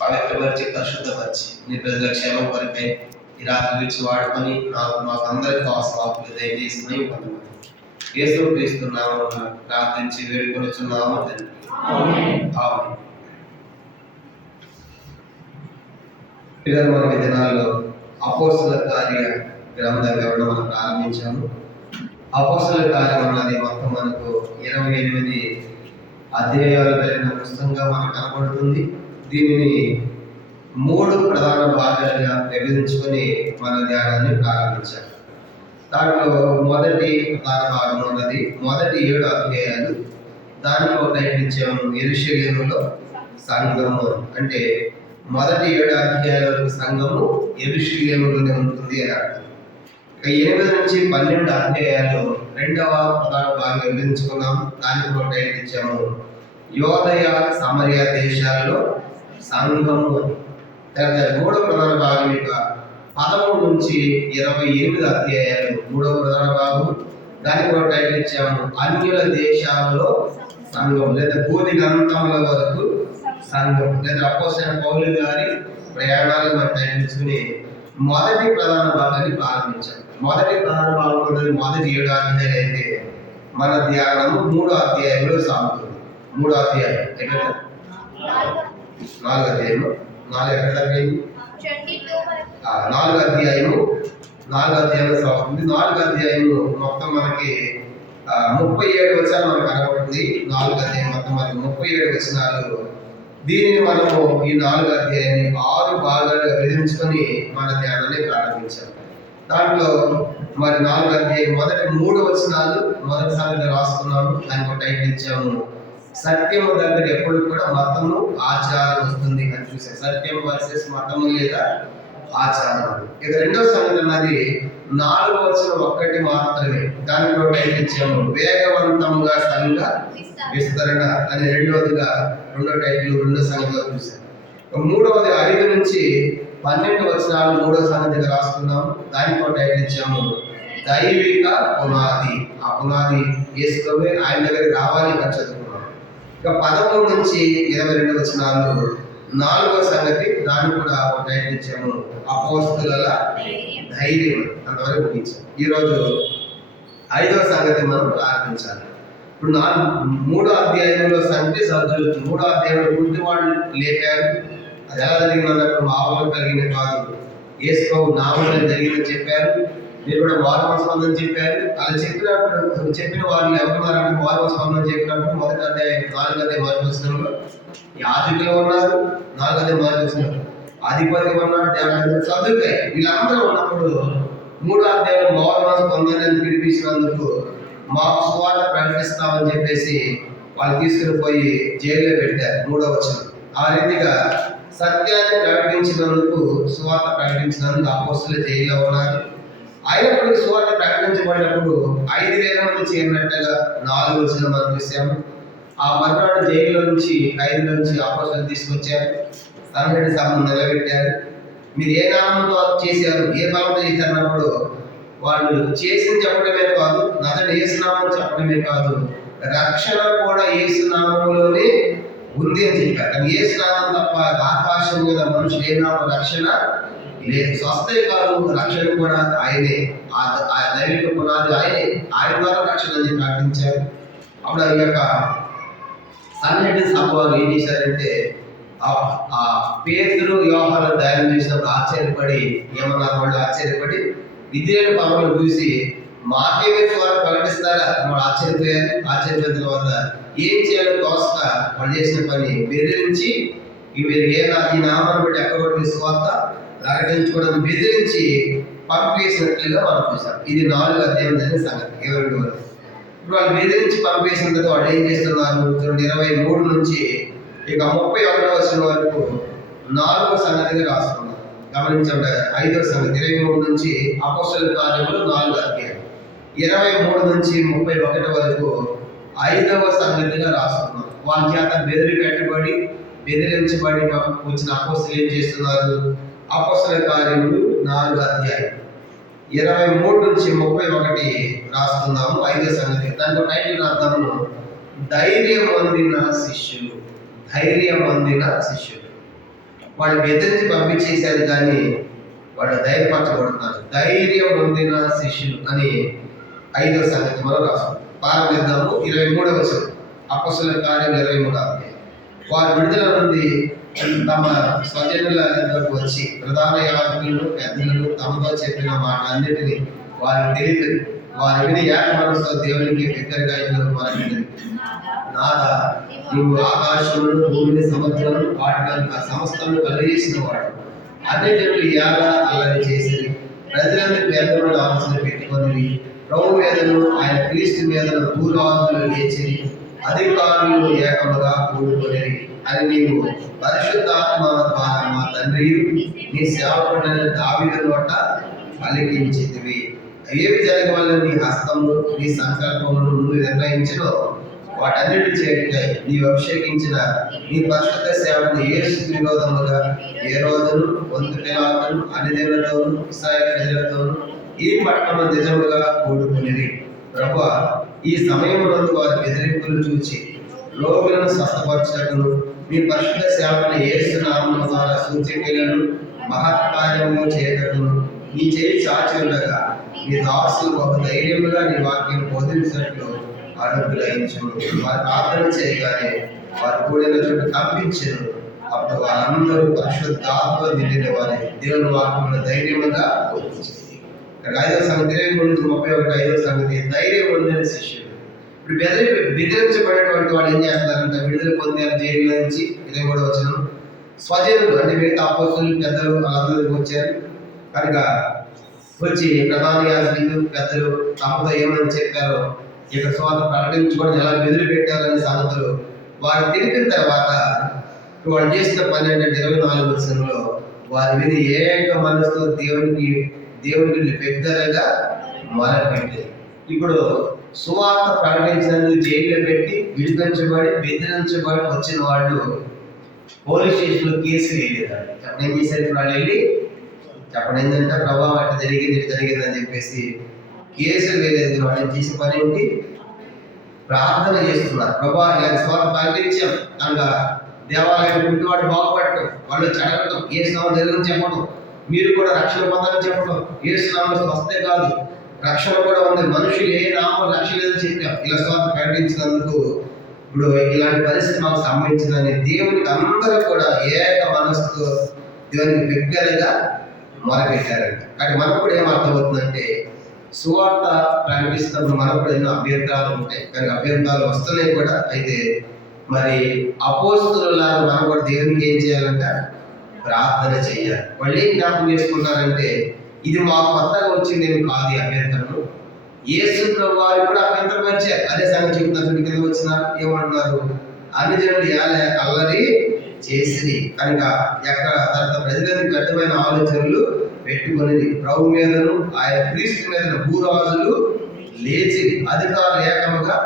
పవిత్రపరిచి పరిశుద్ధపరిచి నీ ప్రజల క్షేమం కొరకై ఈ రాత్రి గురించి వాడుకొని మాకు అందరికీ అవసరం దయచేసి మేము పొందమని యేసు క్రీస్తు నామమున ప్రార్థించి వేడుకొనుచున్నాము తండ్రి. ఆమేన్. పిల్లలు మన దినాల్లో అపోస్తల కార్య గ్రంథం ఇవ్వడం మనం ప్రారంభించాము. అపోస్తల కార్యం అన్నది మొత్తం మనకు 28 అధ్యాయాలు కలిగిన పుస్తకంగా మనకు కనబడుతుంది. దీనిని 3 ప్రధాన భాగాలుగా విభజించుకొని మన ధ్యానాన్ని ప్రారంభించాము. దాంట్లో మొదటి ప్రధాన భాగం ఉన్నది మొదటి 7 అధ్యాయాలు. దానికి ఒక టైటిల్ ఇచ్చాము, యెరూషలేములో సంఘము. అంటే మొదటి 7 అధ్యాయాల వరకు సంఘము యెరూషలేములోనే ఉంటుంది అని అర్థం. 8 నుంచి 12 అధ్యాయాలు రెండవ ప్రధాన భాగం విభజించుకున్నాం. దానికి ఒక టైటిల్ ఇచ్చాము, యోదయ సమరయ దేశాలలో సంఘము. తర్వాత 3వ ప్రధాన భాగం యొక్క 13 నుంచి 28 అధ్యాయాలు 3వ ప్రధాన భాగం. దానికి ఒక టైటిల్ ఇచ్చాము, అన్యుల దేశాలలో సంఘం లేదా భూమి గంతముల వరకు సంఘం. లేదా అపోస్తలుడైన పౌలు గారి ప్రయాణాలు మనం టైటిల్ ఇచ్చుకుని మొదటి ప్రధాన భాగాన్ని ప్రారంభించాం. మొదటి ప్రధాన భాగం ఉన్నది మొదటి 7 అధ్యాయాలు అయితే మన ధ్యానము 3వ అధ్యాయంలో సాగుతుంది. 3వ అధ్యాయం ఎక్కడ? 4వ అధ్యాయము. 4 ఎక్కడ తగ్గింది? 4వ అధ్యాయము. 4వ అధ్యాయంలో సాగుతుంది. 4వ అధ్యాయము మొత్తం మనకి 37 వచనాలు మనకు కనబడుతుంది. 4వ అధ్యాయం మొత్తం మనకి 37 వచనాలు. దీనిని మనము ఈ 4వ అధ్యాయాన్ని 6 భాగాలుగా విభజించుకొని మన ధ్యానాన్ని ప్రారంభించాం. దాంట్లో మరి 4వ అధ్యాయం మొదటి 3 వచనాలు మొదటిసారిగా రాసుకున్నాము. దానికి ఒక టైటిల్ ఇచ్చాము, సత్యము దగ్గర ఎప్పుడు కూడా మతము ఆచారం వస్తుంది అని చూసాం. సత్యం వర్సెస్ మతము లేదా ఆచారం. ఇక రెండవ సంగతి అన్నది 4వ వచనం ఒక్కటి మాత్రమే. దానికి ఒక టైటిల్ ఇచ్చాము, వేగవంతంగా సంఘ విస్తరణ అని రెండో టైటిల్ రెండో సంగతిగా చూసాం. 3వది 5 నుంచి 12 వచనాలు 3వ సంగతిగా రాసుకున్నాం. దానికి ఒక టైటిల్ ఇచ్చాము, దైవిక పునాది. ఆ పునాది యేసువే, ఆయన దగ్గరికి రావాలి అని చదువుకున్నాం. ఇక 13 నుంచి 22 వచనాలు 4వ సంగతి. దానికి కూడా ఒక టైటిల్ ఇచ్చాము, అపోస్తలుల ధైర్యం. అంతవరకు ముగించాం. ఈరోజు 5వ సంగతి మనం ప్రారంభించాలి. ఇప్పుడు 3వ అధ్యాయంలో సంగతి జరుగుతుంది. 3వ అధ్యాయంలో గుడ్డి వాళ్ళు లేపారు. అది ఎలా జరిగిందన్నప్పుడు మామూలు కలిగిన కాదు, యేసు నామం జరిగిందని చెప్పారు. మీరు కూడా వారు స్పందన చెప్పారు. అలా చెప్పిన వాళ్ళు ఎవరున్నారంటే వారు స్పందన చెప్పినప్పుడు మొదటి అధ్యాయం 4వ అధ్యాయం మార్గదర్శనంలో యాజకులు ఉన్నారు, 4వ అధ్యాయం మార్గదర్శనం అధిపతి ఉన్నాడు, సదుకాయ, వీళ్ళందరూ ఉన్నప్పుడు 3వ అధ్యాయంలో వారు స్పందనని పిలిపించినందుకు మాకు సువార్త ప్రకటిస్తామని చెప్పేసి వాళ్ళు తీసుకుని పోయి జైల్లో పెట్టారు. 3వ వచనం. ఆ రీతిగా సత్యాన్ని ప్రకటించినందుకు, సువార్త ప్రకటించినందుకు అపోస్తలులు జైల్లో ఉన్నారు. అయినప్పుడు సువార్త ప్రకటించబడినప్పుడు 5,000 మంది చేరినట్టుగా 4వ వచనం మనం చూసాము. ఆ మర్నాడు జైల్లో నుంచి, ఖైదులో నుంచి అపోస్తలులు తీసుకొచ్చారు. సంఘటన సభను నిలబెట్టారు. మీరు ఏ నామంతో చేశారు, ఏ బలంతో చేశారన్నప్పుడు వాళ్ళు చేసింది చెప్పడమే కాదు, నజరేయుడు యేసునామం చెప్పడమే కాదు, రక్షణ కూడా యేసునామంలోనే ఉంది అని చెప్పారు. కానీ యేసునామం తప్ప ఆకాశం మీద మనుషులు ఏ నామం రక్షణ లేదు. స్వస్థే కాదు, రక్షణ కూడా ఆయనే. ఆ దైవిక పునాది ఆయనే. ఆయన ద్వారా రక్షణ అని ప్రకటించారు. అప్పుడు ఈ యొక్క సన్నిధి సభ వారు ఏం చేశారంటే, ఆ పేతురు యోహాను ధ్యానం చేసినప్పుడు ఆశ్చర్యపడి ఏమన్నారు వాళ్ళు? ఆశ్చర్యపడి విద్యను పనులను చూసి మాకేమే సువార్త ప్రకటిస్తారా వాళ్ళు ఆశ్చర్యపోయారు. ఆశ్చర్యపోయిన తర్వాత ఏం చేయాలో తోస్త వాళ్ళు చేసిన పని బెదిరించి, మీరు ఈ నామాన్ని బట్టి ఎక్కడ సువార్త ప్రకటించుకోవడం బెదిరించి పంపేసినట్లుగా మనం చూసాం. ఇది 4వ అధ్యాయం జరిగిన సంగతి. 22 వరకు. ఇప్పుడు వాళ్ళు బెదిరించి పంపేసిన తర్వాత వాళ్ళు ఏం చేస్తున్నారు? 23 నుంచి ఇక 31వ వచనం వరకు 4వ సంగతిగా రాసుకున్నారు. గమనించండి. 5వ సంగతి 23 నుంచి అపోస్తలుల కార్యములు 4వ అధ్యాయం, 23 నుంచి 31 వరకు 5వ సంగతిగా రాసుకున్నాం. వాళ్ళ చేత బెదిరించబడి వచ్చిన అపోస్తలులు ఏం చేస్తున్నారు? అపోస్తలుల కార్యములు 4వ అధ్యాయం 23 నుంచి 31 రాస్తున్నాము. 5వ సంగతి. దాంట్లో టైటిల్ రాద్దాము, ధైర్యం పొందిన శిష్యులు. ధైర్యం పొందిన శిష్యులు. వాడు బెదిరించి పంపించేశారు, కానీ వాడు ధైర్యపరచబడుతున్నారు. ధైర్యం పొందిన శిష్యులు అని 5వ సంగతి మనం రాస్తాం. ప్రారంభిద్దాము. 23వ వచనం, అపొస్తలుల కార్యం 23. వారు విడుదల నుండి తమ స్వజనులకు వచ్చి ప్రధాన యాజకులను పెద్దలను తమతో చెప్పిన మాట అన్నిటినీ వారికి తెలియదు. వారి విని ఏక మనసుతో దేవునికి దగ్గరగా మనకి, నాదా నువ్వు ఆకాశములను భూమిని సముద్రమును వాటిని సమస్తను కలిగేసిన వాడు, అన్నిటిని ఎలా అల్లరి చేసి ప్రజలందరూ వేదనలు ఆలోచన పెట్టుకొని ప్రభు మీదను ఆయన క్రీస్తు మీదను పూర్వాదులు లేచి అధికారులు ఏకముగా కూడుకొని అని నీవు పరిశుద్ధాత్మ ద్వారా మా తండ్రి నీ సేవకుడైన దావీదు నోట పలికించితివి. ఏవి జరగవల్ల నీ హస్తము నీ సంకల్పమును నువ్వు నిర్ణయించినో వాటన్నిటి చేయటై నీవు అభిషేకించిన నీ పరిశుద్ధ సేవకు యేసు విరోధముగా ఏ రోజును వంతు పిలాతును అన్యదేవులతోను ఇశ్రాయేలు ప్రజలతోను ఈ పట్టణము నిజముగా కూడుకునేది. ప్రభువా, ఈ సమయంలో వారి బెదిరింపులు చూచి రోగులను స్వస్థపరచుటకును మీ పరిశుద్ధ సేవకుని యేసు నామముల ద్వారా సూచక్రియలను మహత్కార్యము చేయటకును నీ చేయి చాచి ఉండగా నీ దాసులు బహు ధైర్యముగా నీ వాక్యం బోధించినట్లు అనుగ్రహించు. వారు ప్రార్థన చేయగానే వారు కూడిన చోటు కంపించను. అప్పుడు వారందరూ పరిశుద్ధాత్మ నిండిన వారి దేవుని వాక్యమును ధైర్యముగా బోధించింది. 5వ సంగతి 31 5వ సంగతి, ధైర్యం పొందిన శిష్యుడు. ఇప్పుడు బెదిరించబడినటువంటి వాళ్ళు ఏం చేస్తారంటే విడుదల పొందారు జైలు నుంచి. 23వ వచనం, స్వజనులు అంటే మిగతా అపోస్తలులు పెద్దలు వాళ్ళందరూ వచ్చారు కనుక వచ్చి ప్రధాన యాజకులు పెద్దలు తమతో ఏమని చెప్పారో ఇక్కడ స్వార్థ ప్రకటించుకోవడం ఎలా బెదిరి పెట్టారనే సంగతులు వారు తెలిపిన తర్వాత వాళ్ళు చేసిన పని ఏంటంటే 24వ వచనంలో వారి మీద ఏక మనసుతో దేవునికి పెద్దగా మొదలుపెట్టారు. ఇప్పుడు సువార్త ప్రకటించినందుకు జైల్లో పెట్టి విడిపించబడి బెదిరించబడి వచ్చిన వాళ్ళు పోలీస్ స్టేషన్లో కేసు వేయలేదండి. చెప్పడం ఏం చేశారు? ఇప్పుడు వాళ్ళు వెళ్ళి చెప్పడం ఏంటంటే ప్రభావం అట్లా జరిగింది అని చెప్పేసి కేసులు వేయలేదు. వాళ్ళు చేసే పని ఏంటి? ప్రార్థన చేస్తున్నారు. ప్రభా ఇలాంటి స్వార్థ ప్రకటించాం కనుక దేవాలయం పుట్టివాడు బాగుపడటం, వాళ్ళు చదవటం, ఏ స్నామం జరిగిందని చెప్పడం, మీరు కూడా రక్షణ పొందాలని చెప్పడం. ఏ స్నామం వస్తే కాదు, రక్షణ కూడా ఉంది, మనుషులు ఏ నామం రక్షణ లేదని చెప్పాం. ఇలా స్వార్థ ప్రకటించినందుకు ఇప్పుడు ఇలాంటి పరిస్థితి మాకు సంబంధించిందని దేవునికి అందరూ కూడా ఏక మనసుతో దేవునికి బిగ్గరగా మొదలుపెట్టారంట. కానీ మనకు కూడా ఏం అర్థమవుతుందంటే సువార్త ప్రకటిస్తున్నప్పుడు మనకు కూడా ఎన్నో అభ్యంతరాలు ఉంటాయి. కానీ అభ్యంతరాలు వస్తున్నాయి కూడా. అయితే మరి అపోస్తలులాగా మనం కూడా దేవునికి ఏం చేయాలంట? ప్రార్థన చేయాలి. వాళ్ళు ఏం జ్ఞాపకం చేసుకుంటారంటే ఇది మాకు కొత్తగా వచ్చింది ఏమి కాదు ఈ అభ్యంతరం. యేసు ప్రభు వారు కూడా అభ్యంతరం వచ్చారు. అదే సంగతి చెప్తున్నారు. కింద వచ్చిన ఏమంటున్నారు? అన్ని జనులు అల్లరి చేసి కనుక ఎక్కడ తర్వాత ప్రజలకు గడ్డమైన ఆలోచనలు పెట్టుకొని ప్రభు మీదను ఆయన క్రీస్తు మీదను భూరాజులు లేచి అధికారులు ఏకముగా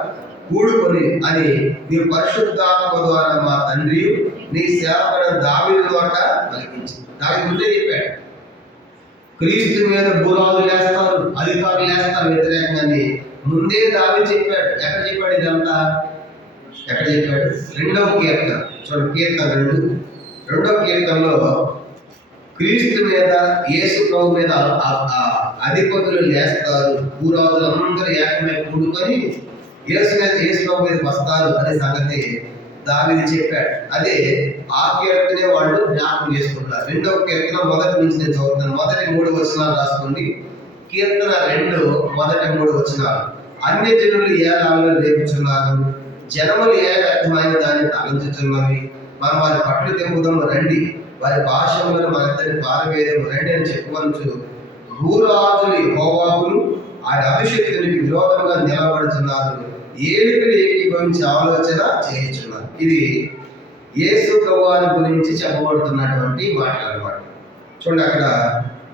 కూడుకొని అని నీ పరిశుద్ధాత్మ ద్వారా మా తండ్రి నీ సేవకుడైన దావీదు నోట పలికించింది. దానికి ముందే చెప్పాడు, క్రీస్తు మీద భూరాజులు లేస్తారు, అధికారులు లేస్తారు వ్యతిరేకంగా ముందే దావీదు చెప్పాడు. ఎక్కడ చెప్పాడు ఇదంతా? ఎక్కడ చెప్పాడు? 2వ కీర్తన చూడండి. కీర్తన 2వ కీర్తనలో క్రీస్తు మీద యేసు ప్రభు మీద అధిపతులు లేస్తారు, భూరాజులు అందరూ ఏకమై కూడుకొని యేసు ప్రభు మీద వస్తారు అనే సంగతి దావీదు చెప్పాడు. అదే ఆ కీర్తనే వాళ్ళు జ్ఞాపకం చేసుకుంటారు. 2వ కీర్తన మొదటి నుంచి నేను చదువుతాను. మొదటి 3 వచనాలు రాసుకోండి. కీర్తన 2 మొదటి 3 వచనాలు. అన్య జనులు ఏ రాళ్ళు లేపుచున్నారు, జనములు ఏ వ్యర్థమైన దాన్ని తలంచుతున్నవి. మనం వారి పట్లు తెంపుదాము రండి, వారి భాషలను మనందరినీ పారవేయము రండి అని చెప్పుకొనొచ్చు. భూరాజులు యెహోవాను ఆయన అభిషేకునికి విరోధంగా నిలబడుతున్నారు, ఏలికలు ఏకీభవించి ఆలోచన చేయించున్నారు. ఇది యేసు ప్రభువారి గురించి చెప్పబడుతున్నటువంటి మాటలు అన్నమాట. చూడండి అక్కడ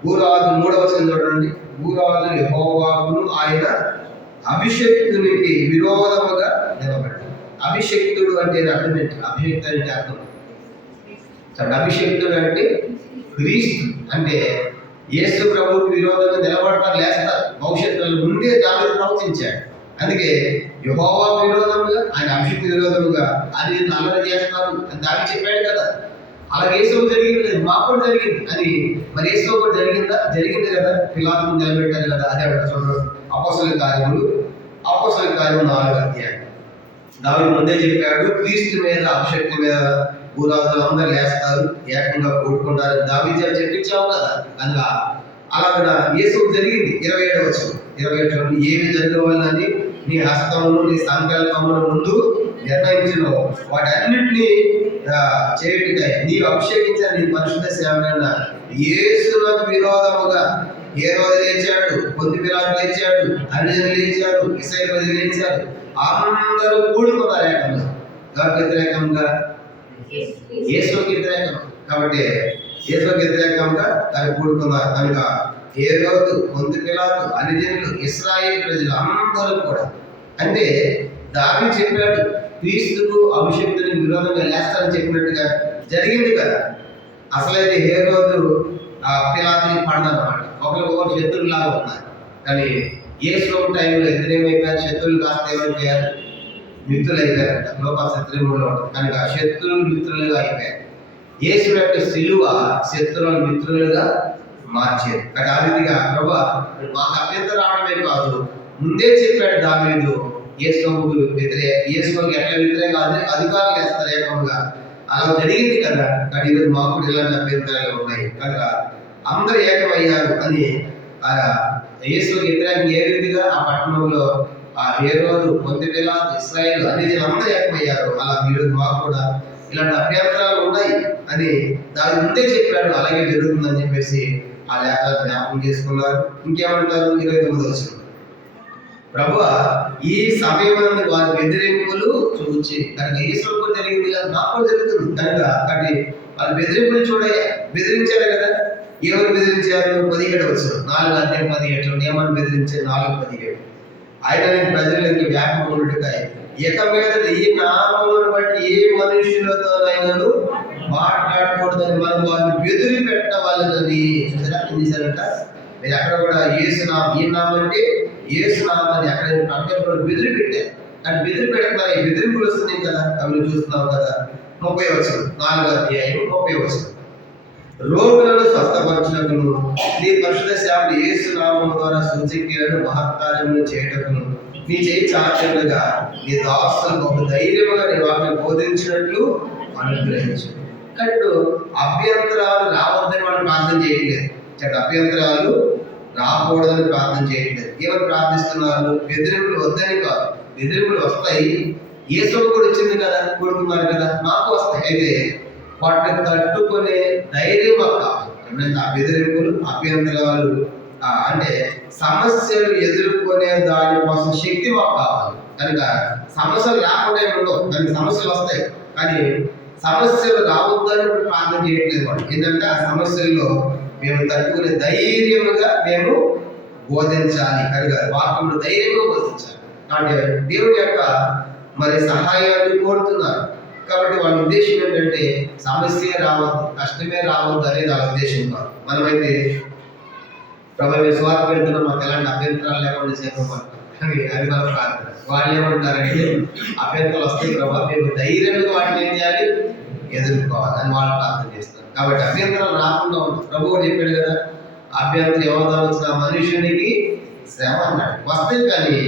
భూరాజు 3వ వచనం చూడండి. భూరాజులు యెహోవాను ఆయన అభిషేకునికి విరోధముగా నిలబడ్డారు. అభిషేక్తుడు అంటే అర్థం ఏంటి? అభిషేక్తుడు అంటే అర్థం అభిషేక్తుడు అంటే క్రీస్తు అంటే యేసు ప్రభువుకి విరోధంగా నిలబడతారు, లేస్తారు. భవిష్యత్తులో ముందే దావీదు ప్రవచించాడు. అందుకే యెహోవా విరోధముగా ఆయన అభిషేక్తు విరోధముగా అది అల్లరి చేస్తారు అని దావీదు చెప్పాడు కదా. అలాగే యేసు జరిగింది లేదు, మాకు కూడా జరిగింది అని. మరి యేసు కూడా జరిగింది కదా, పిలాతును నిలబెట్టారు కదా. అదే చూడండి అపోస్తలుల కార్యములు 4వ అధ్యాయం. దావీదు ముందే చెప్పాడు, క్రీస్తు మీద అభిషేకం మీద భూరాజులు అందరూ లేస్తారు, ఏకంగా కూడుకుంటారు. దావీదు చెప్పించావు కదా. అనగా అలాగా యేసు జరిగింది. 27వ వచనం, 27 ఏమి జరగవాలని నీ హస్తమును నీ సంకల్పమును ముందు నిర్ణయించిన వాటన్నిటినీ చేయుటకై నీవు అభిషేకించిన నీ పరిశుద్ధ సేవకుడైన యేసునకు విరోధముగా హేరోదు లేచాడు, పొంతి పిలాతు లేచాడు, అన్యజనులు లేచారు, ఇశ్రాయేలీయులు లేచారు, అందరూ కూడుకున్నారు ఏకంగా. ఎవరికి వ్యతిరేకంగా? యేసుకి వ్యతిరేకం. కాబట్టి యేసుకి వ్యతిరేకంగా దాన్ని కూడుకున్నారు కనుక హేరోదు, పొంతి పిలాతు, అన్యజనులు, ఇశ్రాయేలు ప్రజలు అందరూ కూడా. అంటే దావీదు చెప్పాడు, క్రీస్తుకు అభిషేకునికి విరోధంగా లేస్తారని చెప్పినట్టుగా జరిగింది కదా. అసలైతే హేరోదు పిలాతుని పడదన్నమాట. ఒకరికొకరు శత్రువులాగా ఉన్నారు. కానీ యేసు టైంలో ఎదురేమైపోయారు, శత్రువులు కాస్త ఏమైపోయారు, మిత్రులు అయిపోయారంట. లోక శత్రువులు కనుక శత్రువులు మిత్రులుగా అయిపోయారు. యేసు యొక్క సిలువ శత్రువులు మిత్రులుగా మార్చారు. కానీ ఆ రీతిగా ప్రభు మాకు అభ్యంతరం రావడమే కాదు, ముందే చెప్పాడు దావీదు, యేసుకు ఎట్లా వ్యతిరేక అధికారులు వేస్తారు ఏకంగా. అలా జరిగింది కదా. కానీ ఈరోజు మాకు కూడా ఇలాంటి అభ్యంతరాలు ఉన్నాయి కనుక అందరూ ఏకమయ్యారు అని. యేసుకు వ్యతిరేకంగా ఏ రీతిగా ఆ పట్టణంలో హేరోదు, పొంతి పిలాతు, ఇశ్రాయేలు అనేది అందరూ ఏకమయ్యారు. అలా ఈరోజు మాకు కూడా ఇలాంటి అభ్యంతరాలు ఉన్నాయి అని దాని ముందే చెప్పాడు. అలాగే జరుగుతుందని చెప్పేసి ఆ లేఖ జ్ఞాపకం చేసుకున్నారు. ఇంకేమంటారు? 29వ వచనం, ప్రభువా ఈ సమయం వారి బెదిరింపులు చూచి. కనుక యేసుకు కూడా జరిగింది కదా, నాకు కూడా జరుగుతుంది కనుక. కానీ వాళ్ళు బెదిరింపులు చూడయ్యా, బెదిరించారు కదా. ఎవరు బెదిరించారు? 17వ వచనం, 4వ అధ్యాయం 17. ఏమని బెదిరించారు? 4:17, ఆయన ప్రజలకి వ్యాపకుడుగా ఇక మీద ఈ నామమును బట్టి ఏ మనుషులతోనైనాను మాట్లాడకూడదని మనం వారిని బెదిరి పెట్టవాలని. చూసారా ఏం చేశారంట? మీరు అక్కడ కూడా యేసునామం, ఈ నామం అంటే యేసునామాన్ని అక్కడ అక్కడ బెదిరి పెట్టారు. కానీ బెదిరి పెడుతున్నారు, ఈ బెదిరింపులు వస్తున్నాయి కదా, అవి చూస్తున్నాం కదా. 30వ వచనం, 4వ అధ్యాయం 30వ వచనం, రోగులను స్వస్థపరచుటకును నీ పరిశుద్ధ సేవకుడు యేసునామం ద్వారా సూచక్రియలను మహత్కార్యములను చేయుటకును నీ చేయి చాచుండగా నీ దాసులకు ఒక ధైర్యముగా నీ వాటిని బోధించినట్లు అనుగ్రహించు. కానీ అభ్యంతరాలు రావద్దని వాళ్ళు ప్రార్థన చేయట్లేదు. అభ్యంతరాలు రాకూడదని ప్రార్థన చేయట్లేదు. ఏమని ప్రార్థిస్తున్నారు? బెదిరింపులు వద్దని కాదు, బెదిరింపులు వస్తాయి. యేసు కూడా వచ్చింది కదా, కోరుకున్నారు కదా, మాకు వస్తాయి. అయితే వాటిని తట్టుకునే ధైర్యం మాకు కావాలి. ఆ బెదిరింపులు, అభ్యంతరాలు అంటే సమస్యలు ఎదుర్కొనే దానికోసం శక్తి మాకు కావాలి. కనుక సమస్యలు రాకుండా ఉండవు, దానికి సమస్యలు వస్తాయి. కానీ సమస్యలు రావద్దని ప్రార్థన చేయట్లేదు వాళ్ళు. ఏంటంటే ఆ సమస్యల్లో మేము తట్టుకునే ధైర్యముగా మేము బోధించాలి. కనుక వాక్యంలో ధైర్యంగా బోధించాలి. అంటే దేవుని యొక్క మరి సహాయాన్ని కోరుతున్నారు. కాబట్టి వాళ్ళ ఉద్దేశం ఏంటంటే సమస్య రావద్దు, కష్టమే రావద్దు అనేది వాళ్ళ ఉద్దేశం కాదు. మనమైతే ప్రభు స్వార్థ పెడుతున్నాం, మాకు ఎలాంటి అభ్యంతరాలు లేకుండా చేయకపోతాం. అది మనం ప్రార్థన. వాళ్ళు ఏమంటారంటే అభ్యంతరాలు వస్తే ప్రభావ మేము ధైర్యంగా వాటిని ఏం చేయాలి, ఎదుర్కోవాలి అని వాళ్ళు ప్రార్థన చేస్తారు. కాబట్టి అభ్యంతరాలు రాకుండా ఉంటుంది. ప్రభువు చెప్పాడు కదా, అభ్యంతరం ఎవరు వచ్చిన మనుషునికి శ్రమ అన్నాడు, వస్తాయి. కానీ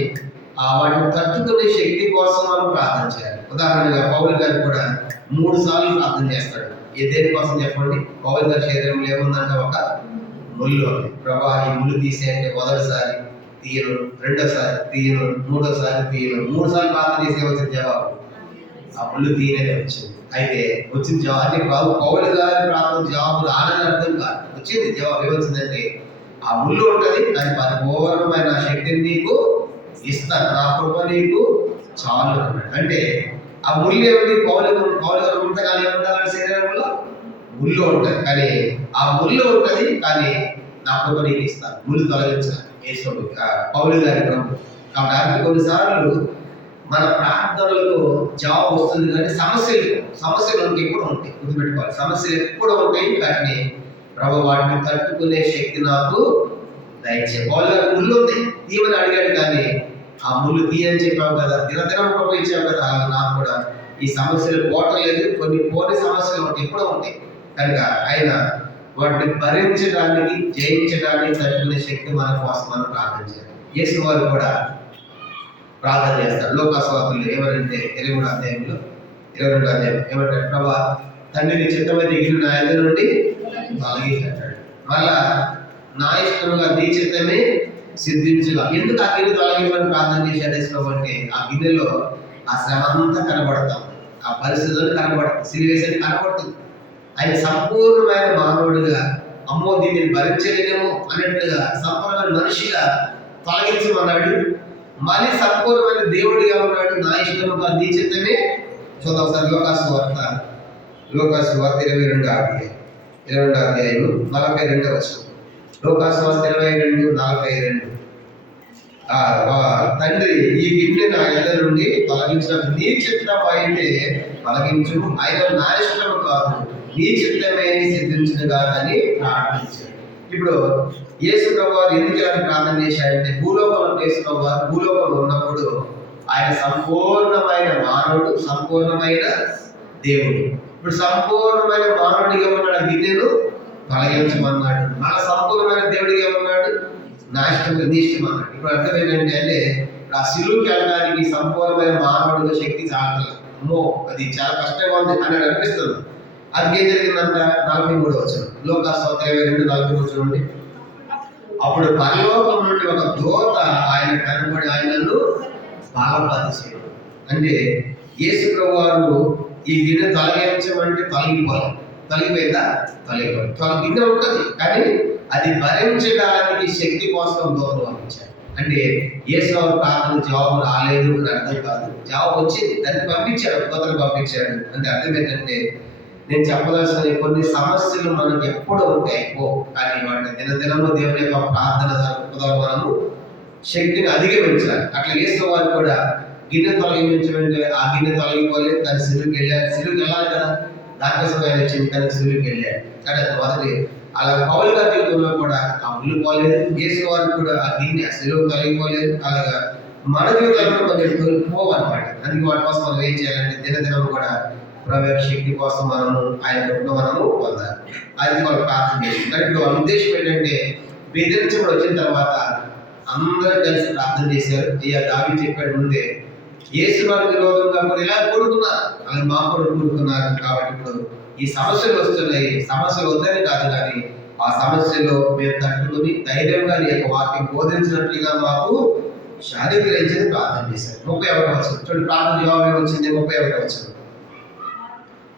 వాటిని తట్టుకునే శక్తి కోసం మనం ప్రార్థన చేయాలి. ఉదాహరణగా పౌలు గారు కూడా 3 సార్లు ప్రార్థన చేస్తాడు. దేని కోసం చెప్పండి? పౌలు గారి శరీరంలో ఏముందంటే ఒక ముళ్ళు ఉంది. ప్రభా ఈ ముళ్ళు తీసేయంటే మొదటిసారి తీయను, రెండోసారి తీయను, మూడోసారి తీయను. 3 సార్లు ప్రార్థన చేసే వచ్చిన జవాబు ఆ ముళ్ళు తీయనే వచ్చింది. అయితే వచ్చిన జవాబు అంటే పౌలు గారి ప్రార్థన జవాబు ఆనని అర్థం కాదు, వచ్చింది జవాబు. ఏమొచ్చిందంటే ఆ ముళ్ళు ఉంటుంది, దాని పరిపూర్ణమైన శక్తిని నీకు ఇస్తాను, నా కృప నీకు చాలు అన్నాడు. అంటే ఆ ముళ్ళు ఏమిటి? పౌలు గారు ఉంటగానే ఏముంటారు శరీరంలో? ముళ్ళు ఉంటుంది. కానీ ఆ ముళ్ళు ఉంటుంది, కానీ నా కృప నీకు ఇస్తాను, ముళ్ళు తొలగించాలి పౌలు గారి ప్రభు. కాబట్టి కొన్నిసార్లు మన ప్రార్థనలకు జవాబు వస్తుంది, కానీ సమస్యలు ఉంటాయి, ఎప్పుడు ఉంటాయి. గుర్తుపెట్టుకోవాలి, సమస్యలు ఎప్పుడు ఉంటాయి. కానీ ప్రభు వాటిని తట్టుకునే శక్తి నాకు దయచే. పౌలు గారి ముళ్ళు ఉంది, తీయమని అడిగాడు. కానీ ఆ ముళ్ళు తీయని చెప్పావు కదా, దినదినం కృప ఇచ్చావు కదా. నాకు కూడా ఈ సమస్యలు పోవటం లేదు, కొన్ని పోని సమస్యలు ఉంటాయి, ఎప్పుడో ఉంటాయి. కనుక ఆయన వాటిని భరించడానికి, జయించడానికి తట్టుకునే శక్తి మన కోసం మనం ప్రార్థన చేయాలి. యేసు వారు కూడా ప్రార్థన చేస్తారు. లోకాసువార్తలు ఏమనంటే 22 అధ్యాయంలో ఏమంటారు? ప్రభా, తండ్రి నీ చిత్తమైతే గిన్నె నా ఎదురు నుండి తొలగించాడు. మళ్ళా నా ఇష్టముగా నీ చిత్తమే సిద్ధించుగా. ఎందుకు ఆ గిన్నె తొలగించమని ప్రార్థన చేశాడు యేసు అంటే ఆ గిన్నెలో ఆ శ్రమ అంతా కనబడతాం, ఆ పరిస్థితులు కనబడతాం, సిలివేషన్ కనబడుతుంది. ఆయన సంపూర్ణమైన మానవుడిగా, అమ్మో దీన్ని భరించలేనేమో అన్నట్టుగా సంపూర్ణమైన మనిషిగా తొలగించమన్నాడు. మళ్ళీ సంపూర్ణమైన దేవుడిగా ఉన్నాడు. నా ఇష్టముగా నీ చిత్తమే. చూద్దాం సార్ లోకాసువార్త 22 అధ్యాయం 42 వచనం. లోకాసువార్త 22:42. తండ్రి ఈ గిన్నె నా ఎదురు నుండి తొలగించిన నీ చిత్తం అయితే తొలగించు, ఆయన నా ఇష్టము కాదు నీ చిత్తమే సిద్ధించుగా అని ప్రార్థించాడు. ఇప్పుడు యేసు ప్రభువారు ఎందుకు ఇలా ప్రార్థన చేశాడంటే భూలోకంలో యేసు ప్రభువారు భూలోకంలో ఉన్నప్పుడు ఆయన సంపూర్ణమైన మానవుడు, సంపూర్ణమైన దేవుడు. ఇప్పుడు సంపూర్ణమైన మానవుడిగా ఉన్నాడు, గిన్నెను తొలగించమన్నాడు. మన సంపూర్ణమైన దేవుడిగా ఉన్నాడు, నా ఇష్టం నీ ఇష్టం అన్నాడు. ఇప్పుడు అర్థం ఏంటంటే అంటే ఆ శిలువుకి వెళ్ళడానికి సంపూర్ణమైన మానవుడిగా శక్తి చాలదు. అమ్మో అది చాలా కష్టంగా ఉంది అని అనిపిస్తుంది. అది ఏం జరిగిందంట? 43 వచనం. లోకాసువార్త 22:43 చూడండి. అప్పుడు పరలోకం నుండి ఒక దూత ఆయన కనబడి ఆయనను బలపరిచాడు. అంటే యేసు ప్రభువారు ఈ గిన్నె తొలగించమంటే తొలగిపోయిందా? తొలగిపోయింది. గిన్నె ఉంటుంది కానీ అది భరించడానికి శక్తి కోసం దూతను పంపించాడు. అంటే యేసు ప్రార్థన జవాబు రాలేదు అని అర్థం కాదు, జవాబు వచ్చింది, దాన్ని పంపించాడు, దూతను పంపించాడు. అంటే అర్థం ఏంటంటే నేను చెప్పదలసిన కొన్ని సమస్యలు మనకు ఎప్పుడు ఉంటాయి కానీ వాటిని దినదినము దేవుని యొక్క ప్రార్థన ద్వారా మనము శక్తిని అధిగమించాలి. అట్లా యేసు వారు కూడా గిన్నె తొలగించమంటే ఆ గిన్నె తొలగిపోలేదు, కానీ సిలువుకి వెళ్ళాడు. సిలువుకి వెళ్ళాలి కదా, దానికోసం ఆయన వచ్చింది, కానీ సిలువుకి వెళ్ళాడు. కానీ అది మొదటి అలా పౌలు గారి జీవితంలో కూడా ఆ ముళ్ళు పోలేదు, యేసు వారికి కూడా ఆ గిన్నె సిలువు తొలగిపోలేదు. అలాగా మన జీవితంలో కొంచెం పోవన్నమాట. అందుకే వాటి కోసం మనం ఏం చేయాలంటే దినదినం కూడా ప్రభు శక్తి కోసం మనము ఆయన మనము పొందాలి. అది మనం ప్రార్థన చేయాలి. కానీ ఇప్పుడు వాళ్ళ ఉద్దేశం ఏంటంటే బెదిరించబడి వచ్చిన తర్వాత అందరూ కలిసి ప్రార్థన చేశారు. దావీదు చెప్పాడు ముందే, యేసు వారికి విరోధంగా కూడా ఇలా కూడుకున్నారు, అలా మా కూడా కూడుకున్నారు. కాబట్టి ఇప్పుడు ఈ సమస్యలు వస్తున్నాయి, సమస్యలు వద్దని కాదు, కానీ ఆ సమస్యలో మేము తట్టుకుని ధైర్యంగా నీ యొక్క వాక్యం బోధించినట్లుగా మాకు శారీకరించేది ప్రార్థన చేశారు. 31 వచనం చూడండి, ప్రార్థన జవాబు వచ్చింది. 31 వచనం.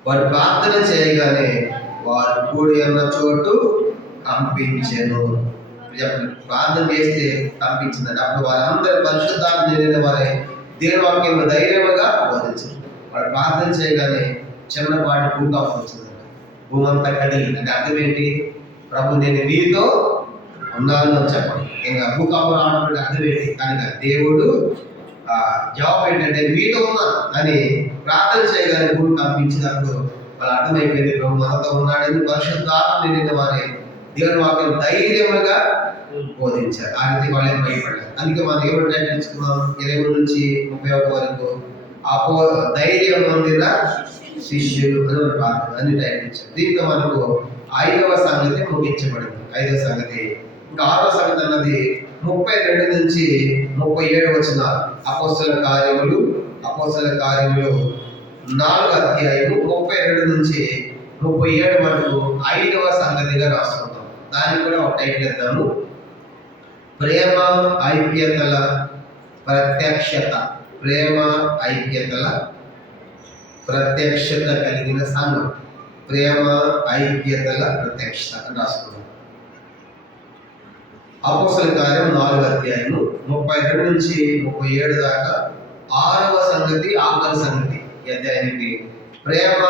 వారు ప్రార్థన చేయగానే వారు కూడి ఉన్న చోటు కంపించెను. ప్రార్థన చేస్తే కంపించిందండి. అప్పుడు వారందరూ పరిశుద్ధాత్మ నిండిన వారే దేవుని వాక్యం ధైర్యంగా బోధించారు. వాడు ప్రార్థన చేయగానే చిన్నపాటి భూకంపం వచ్చిందంట. భూమంతా కదిలి. అంటే అర్థం ఏంటి? ప్రభు నేను మీతో ఉన్నాను అని చెప్పండి. ఇంకా భూకంపం రావడం అర్థం ఏంటి? కనుక దేవుడు జవాబు ఏంటంటే మీతో ఉన్నా అని ప్రార్థన చేయగానే భూమి కంపించినప్పుడు వాళ్ళు అర్థమైపోయింది, ప్రభు మనతో ఉన్నాడని. పరిశుద్ధాత్మ నిండిన వారే దేవుని వాక్యం ధైర్యంగా బోధించారు. ఆ రీతి వాళ్ళని భయపడ్డారు. అందుకే మనం ఏమంటే తెలుసుకున్నాం 20 నుంచి 31 వరకు ధైర్యం పొందిన శిష్యులు అని ప్రార్థన అన్ని టైటించారు. దీంతో మనకు 5వ సంగతి ముగించబడింది. 5వ సంగతి ఇంకా 6వ సంగతి అన్నది 32 నుంచి 37 వచనాలు. అపోస్తల కార్యములు 4వ అధ్యాయము 32 నుంచి 37 వరకు 5వ సంగతిగా రాసుకుంటాం. దానికి కూడా ఒక టైటిల్ ఇద్దాము, ప్రేమ ఐక్యతల ప్రత్యక్షత. ప్రేమ ఐక్యతల ప్రత్యక్షత కలిగిన సంఘం. ప్రేమ ఐక్యతల ప్రత్యక్షత అని రాసుకున్నాం. అపోస్తల కార్యం 4వ అధ్యాయము 32 నుంచి 37 దాకా 6వ సంగతి, ఆఖరి సంగతి ఈ అధ్యాయానికి ప్రేమ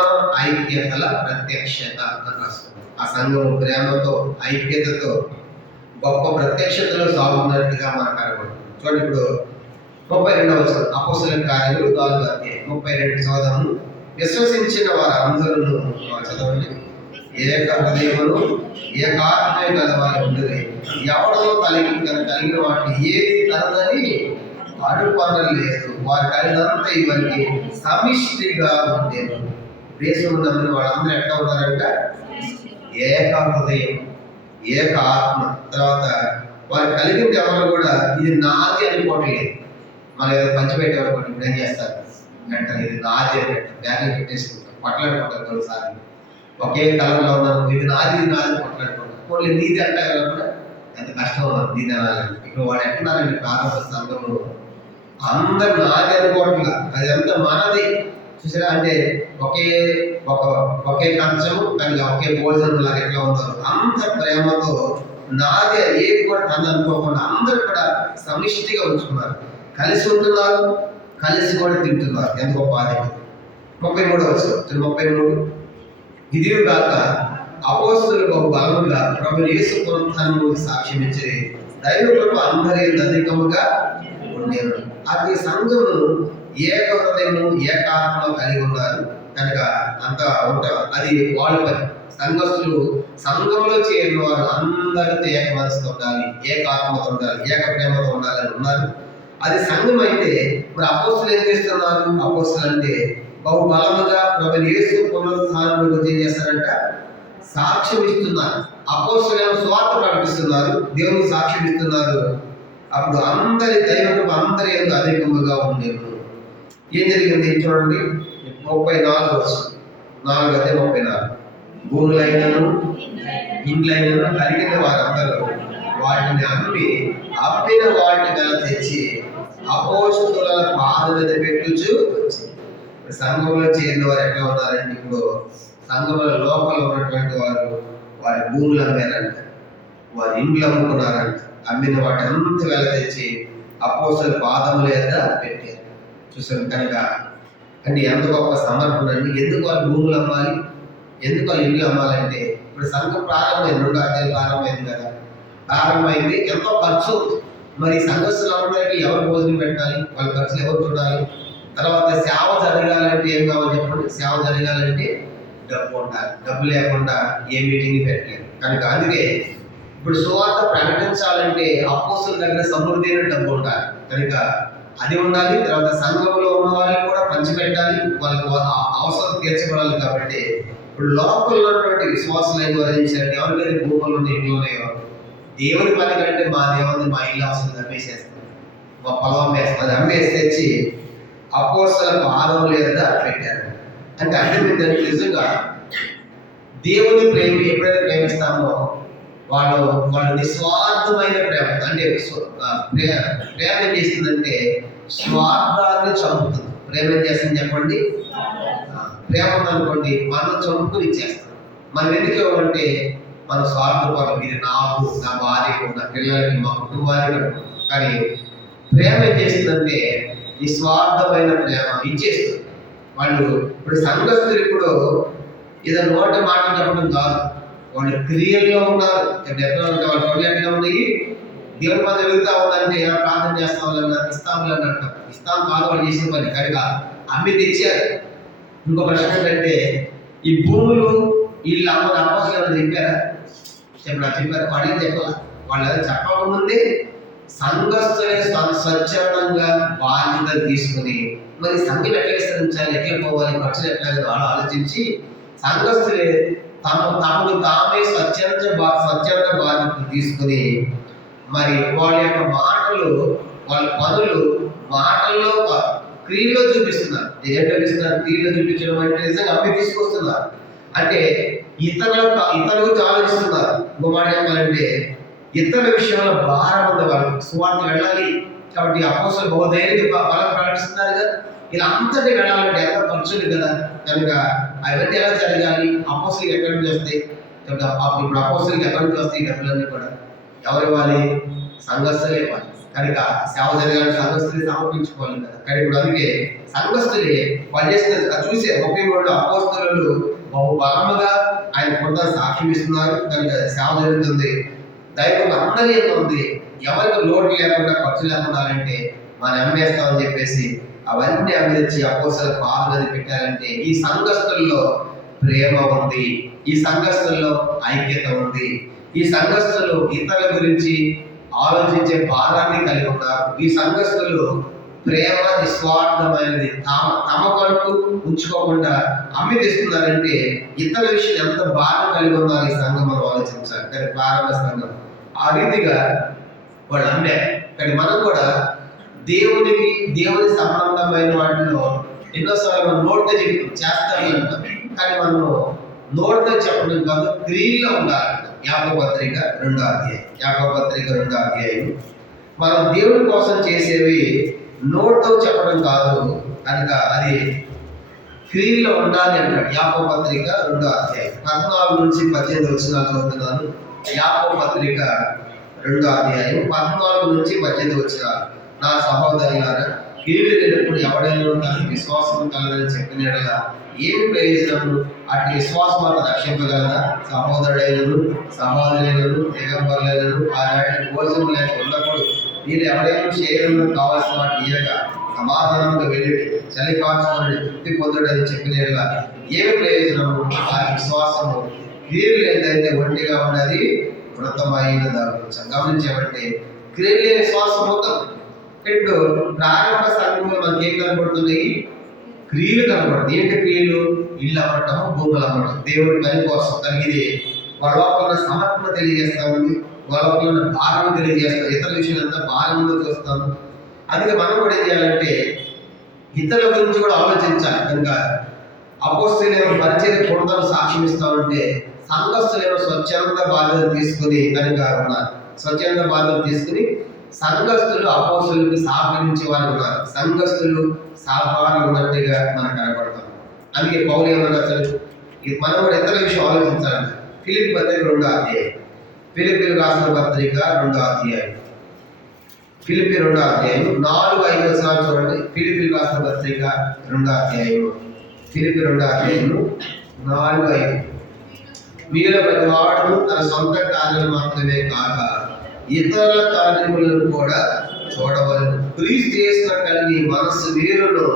ఐక్యతల ప్రత్యక్షత అని రాసుకున్నాం. ఆ సంఘం ప్రేమతో ఐక్యతతో గొప్ప ప్రత్యక్షతలో సాగుతున్నట్టుగా మనకు కనబడుతుంది. చూడండి, ఇప్పుడు 32వ వచనం అపోస్తల కార్యములు 4వ అధ్యాయం 32 చదవము. విశ్వసించిన వారందరూ చదవండి. ఏక హృదయమును ఏకాత్మయ గలవారు ఉండేది, ఎవరిలో కలిగిన వాటిని ఏది తనదని అడుపనలేదు, వారి కలిగినంత ఇవన్నీ సమిష్టిగా ఉండేది. దేశం నమ్మిన వాళ్ళందరూ ఎట్లా ఉన్నారంట? ఏక హృదయం, ఏక ఆత్మ. తర్వాత వారు కలిగింది ఎవరు కూడా ఇది నాది అనుకోవట్లేదు. మనం ఏదో పంచిపెట్టేవారు ఇప్పుడు ఏం చేస్తారు అంటే ఇది నాది అని బ్యాగ్లో పెట్టేసుకుంటాం, పట్లాడుకుంటారు కొన్నిసార్లు. ఒకే కలర్లో ఉన్నాను, ఇది నాది పట్లాడుకుంటాం. కొన్ని నీది అంటారు కూడా ఎంత కష్టం నీది అనాలని. ఇప్పుడు వాడు ఎట్టున్నారండి ప్రారంభ సంఘంలో అందరు నాది అనుకోవట్లా, అది అంతా మనది. చూసారా, అంటే ఒకే కంచము కానీ ఒకే భోజనం లాగా ఎట్లా ఉన్నారు, అంత ప్రేమతో నాదే ఏది కూడా తను అనుకోకుండా అందరూ కూడా సమిష్టిగా ఉంచుకున్నారు, కలిసి ఉంటున్నారు, కలిసి కూడా తింటున్నారు. ఎంత గొప్ప ఆధిక్యత. 33వ వచనం 33. ఇది కాక అపోస్తలులు బహు బలముగా ప్రభు యేసు పునరుత్థానము సాక్ష్యం ఇచ్చి దైవ కృప అందరి అధికముగా ఉండేది. అది సంఘము ఏక హృదయము ఏకాత్మ కలిగి ఉన్నారు కనుక అంత ఉంటారు. అది వాళ్ళ పని. సంఘస్థులు సంఘంలో చేరిన వారు అందరితో ఏక మనసుతో ఉండాలి, ఏకాత్మతో ఉండాలి, ఏక ప్రేమతో ఉండాలని ఉన్నారు. అది సంఘం అయితే మరి అపోస్తలులు ఏం చేస్తున్నారు? అపోస్తలులు అంటే బహు బలముగా ప్రభు యేసు పునరుత్థానం గురించి ఏం చేస్తారంట? సాక్ష్యం ఇస్తున్నారు. అపోస్తలులు స్వార్థ ప్రకటిస్తున్నారు, దేవునికి సాక్ష్యం ఇస్తున్నారు. అప్పుడు అందరి దైవకృప అందరి యందు అధికముగా ఉండేది. ఏం జరిగింది చూడండి, 34వ వచనం 4:34. భూములైనను ఇండ్లైనను కలిగిన వారందరూ వాటిని అప్పిన వాటిని గల తెచ్చి అపోస్తలుల పాదం మీద పెట్టుచు సంఘంలో చేరిన వారు ఎట్లా ఉన్నారంటే, ఇప్పుడు సంఘంలో లోపల ఉన్నటువంటి వారు వారి భూములు అమ్మారంట, వారి ఇండ్లు అమ్ముకున్నారంట. అమ్మిన వాటి అంత వెల తెచ్చి అపోస్తలుల పాదముల మీద పెట్టారు. చూసారు కనుక అంటే ఎంత గొప్ప సమర్పణ అండి. ఎందుకు వాళ్ళు భూములు అమ్మాలి, ఎందుకు వాళ్ళు ఇండ్లు అమ్మాలంటే, ఇప్పుడు సంఘం ప్రారంభమైంది, 2 అధ్యాయాలు ప్రారంభమైంది కదా, ప్రారంభమైంది, ఎంతో ఖర్చు. మరి సంఘస్థులు అవ్వడానికి ఎవరు భోజనం పెట్టాలి, వాళ్ళ ఖర్చులు ఎవరు చూడాలి? తర్వాత సేవ జరగాలంటే ఏం కావాలి చెప్పండి? సేవ జరగాలంటే డబ్బు ఉండాలి. డబ్బు లేకుండా ఏ మీటింగ్ పెట్టలేదు. కనుక అందుకే ఇప్పుడు సువార్త ప్రకటించాలంటే అపోస్తలుల దగ్గర సమృద్ధి డబ్బు ఉండాలి. కనుక అది ఉండాలి. తర్వాత సంఘంలో ఉన్న వాళ్ళకి కూడా పంచిపెట్టాలి, వాళ్ళకి అవసరం తీర్చబడాలి. కాబట్టి ఇప్పుడు లోపల ఉన్నటువంటి విశ్వాసాలు వరించారు. ఎవరికైనా భూములు ఉన్న ఇంట్లో ఉన్నాయో దేవుని పని కంటే మా దేవుని మా ఇల్లు అవసరం అమ్మేసేస్తాం, మా పొలం వేస్తాం, అది అమ్మేసి తెచ్చి అపోస్తలుల పాదం లేదా పెట్టారు. అంటే అర్థం నిజంగా దేవుని ఎప్పుడైతే ప్రేమిస్తామో వాళ్ళు నిస్వార్థమైన ప్రేమ. అంటే ప్రేమ ఏం చేస్తుందంటే స్వార్థాన్ని చంపుతుంది. ప్రేమ ఏం చేస్తుంది చెప్పండి? ప్రేమ అనుకోండి మనం చంపుకుని ఇచ్చేస్తాం. మనం ఎందుకు అంటే మన స్వార్థపరం, ఇది నాకు, నా భార్యకు, నా పిల్లలకి, మా కుటుంబానికి. కానీ ప్రేమ ఏం చేస్తుందంటే నిస్వార్థమైన ప్రేమ ఇచ్చేస్తుంది. వాళ్ళు ఇప్పుడు సంఘస్థులు ఇప్పుడు ఏదో నోట మాట చెప్పడం కాదు, వాళ్ళు క్రియల్లో ఉన్నారు. ఎట్లా ఉంటే వాళ్ళ పనులు ఎట్లా ఉన్నాయి, దేవుడి పని వెళ్తా ఉందంటే ప్రార్థన చేస్తామన్నా ఇస్తాములని అంటాం. ఇస్తాం కాదు వాళ్ళు చేసిన పని. కనుక అమ్మి తెచ్చారు. ఇంకో ప్రశ్న ఏంటంటే, ఈ భూములు వీళ్ళు అమ్మని అపోస్తలులు ఏమైనా చెప్పారా? చెప్పారు? వాళ్ళు చెప్పాలి. వాళ్ళు ఏదో చెప్పకముందే సంఘస్థులే స్వచ్ఛందంగా బాధ్యత తీసుకుని మరి సంఘం ఎట్లా విస్తరించాలి, ఎట్లా పోవాలి, ఖర్చులు ఎట్లా వాళ్ళు ఆలోచించి సంఘస్థులే తమకు తామే స్వచ్ఛంద బాధ్యత తీసుకుని మరి వాళ్ళ యొక్క మాటలు, వాళ్ళ పనులు మాటల్లో క్రియలో చూపిస్తున్నారు. ఏంటో చూపిస్తున్నారు? క్రియలో చూపించడం అంటే నిజంగా అమ్మి తీసుకొస్తున్నారు. అంటే ఇతరులకు ఆలోచిస్తున్నారు. ఇంకో మాట చెప్పాలంటే ఇతరుల విషయంలో భారం ఉంది. వాళ్ళకి సువార్త వెళ్ళాలి కాబట్టి అపోస్తలులు బహుధైర్యంగా బలం ప్రకటిస్తున్నారు కదా. ఇలా అంతటి వెళ్ళాలంటే ఎంత ఖర్చులు కదా. కనుక అవన్నీ ఎలా జరగాలి? అపోస్తలులు ఎక్కడి నుంచి వస్తాయి? ఇప్పుడు అపోస్తలులకు ఎక్కడి నుంచి వస్తాయి డబ్బులన్నీ కూడా? ఎవరు ఇవ్వాలి? సంఘస్థులే ఇవ్వాలి. కనుక సేవ జరగాలని సంఘస్థులే సమర్పించుకోవాలి కదా. కానీ ఇప్పుడు అందుకే సంఘస్థులే వాళ్ళు చేస్తున్నారు. చూసే 33 అపోస్తలులు బహు బలముగా ఆయన కొంత సాక్ష్యం ఇస్తున్నారు. కనుక సేవ జరుగుతుంది. దైవం అందరి ఉంది. ఎవరికి లోటు లేకుండా ఖర్చు లేకుండా అంటే మనం అమ్మేస్తామని చెప్పేసి అవన్నీ అమ్మి తెచ్చి అపోస్తలుల పాదం మీద పెట్టారంటే ఈ సంఘస్థుల్లో ప్రేమ ఉంది, ఈ సంఘస్థుల్లో ఐక్యత ఉంది, ఈ సంఘస్థులు ఇతరుల గురించి ఆలోచించే భారాన్ని కలిగి ఉన్నారు. ఈ సంఘస్థులు ప్రేమ నిస్వార్థమైనది. తమ కొరకు ఉంచుకోకుండా అమ్మి తెస్తున్నారంటే ఇతరుల విషయం ఎంత బాధ కలిగి ఉండాలి ఈ సంఘం మనం ఆలోచించాలి. కానీ ప్రారంభ సంఘం ఆ రీతిగా వాళ్ళు అమ్మారు. కానీ మనం కూడా దేవుని సంబంధమైన వాటిలో ఎన్నోసార్లు మనం నోటితో చెప్తాం, చేస్తామని అంటాం. కానీ మనం నోటితో చెప్పడం కాదు, క్రియలో ఉండాలంట. యాకోబు పత్రిక 2 అధ్యాయం. మనం దేవుని కోసం చేసేవి నోటితో చెప్పడం కాదు కనుక అది క్రియలో ఉండాలి అంటాడు. యాకోబు పత్రిక 2 అధ్యాయం 14 నుంచి 18 వచనాలు చదువుతున్నాను. యాకోబు పత్రిక 2 అధ్యాయం 14 నుంచి 18 వచనాలు. నా సహోదరులారా, కీళ్ళు లేనప్పుడు ఎవడైనా తనకు విశ్వాసం కలదని చెప్పినట్లా ఏమి ప్రయోజనము? అటు విశ్వాసం అతను రక్షింపగలదా? సహోదరుడైనను సహోదరులైనను దిగంబరులైనను ఆనాటి భోజనం లేక ఉన్నప్పుడు వీళ్ళు ఎవరైనా చేయడం కావాల్సిన వాటి ఇయ్యక సమాధానంగా వెళ్ళి చలి కాచుకొని తృప్తి పొందడని చెప్పినట్లా ఏమి ప్రయోజనము? ఆ విశ్వాసము క్రియలు ఏంటంటే ఒంటిగా ఉన్నది వృతమైన గమనించామంటే క్రియలు లేని విశ్వాసం అవుతాం. ఇప్పుడు ప్రారంభ సంఘంలో మనకి ఏం కనబడుతున్నాయి? క్రియలు కనబడుతుంది. ఏంటి క్రియలు? ఇల్లు అమ్మటం, భూములు అమ్మటం, దేవుడి పని కోసం కలిగిది. వాళ్ళ లోపల సమర్పణ తెలియజేస్తా ఉంది, వాళ్ళ లోపల భారం తెలియజేస్తాం, ఇతర విషయాలు అంతా భారంలో చూస్తాము. అందుకే మనం కూడా ఏం చేయాలంటే ఇతరుల గురించి కూడా ఆలోచించాలి. కనుక అపోస్తలులేమో పరిచర్య కొడతాను సాక్ష్యం ఇస్తామంటే సంఘస్థులేమో స్వచ్ఛంద బాధ్యత తీసుకుని కనుక ఉన్నారు. స్వచ్ఛంద బాధ్యత తీసుకుని సంఘస్థులు అపోస్తలులకు సహకరించే వారు ఉన్నారు. సంఘస్థులు సహకారం ఉన్నట్టుగా మనకు కనబడతాం. అందుకే పౌలు ఏమన్నా అసలు మనం కూడా ఇతర విషయం ఆలోచించాలంటే ఫిలిప్పీ పత్రిక 2 అధ్యాయం. ఫిలిప్పీలకు రాసిన పత్రిక 2 అధ్యాయం. ఫిలిప్పీ 2 అధ్యాయం 4-5 వచనాలు చూడండి. ఫిలిప్పీలకు రాసిన పత్రిక 2 అధ్యాయం. ఫిలిప్పీ 2 అధ్యాయం 4-5. మీలో ప్రతి వాడు తన సొంత కార్యాలు మాత్రమే కాక ఇతరుల కార్యములను కూడా చూడవలను. క్రీస్తు చేసిన కలిగి మనస్సు వీరును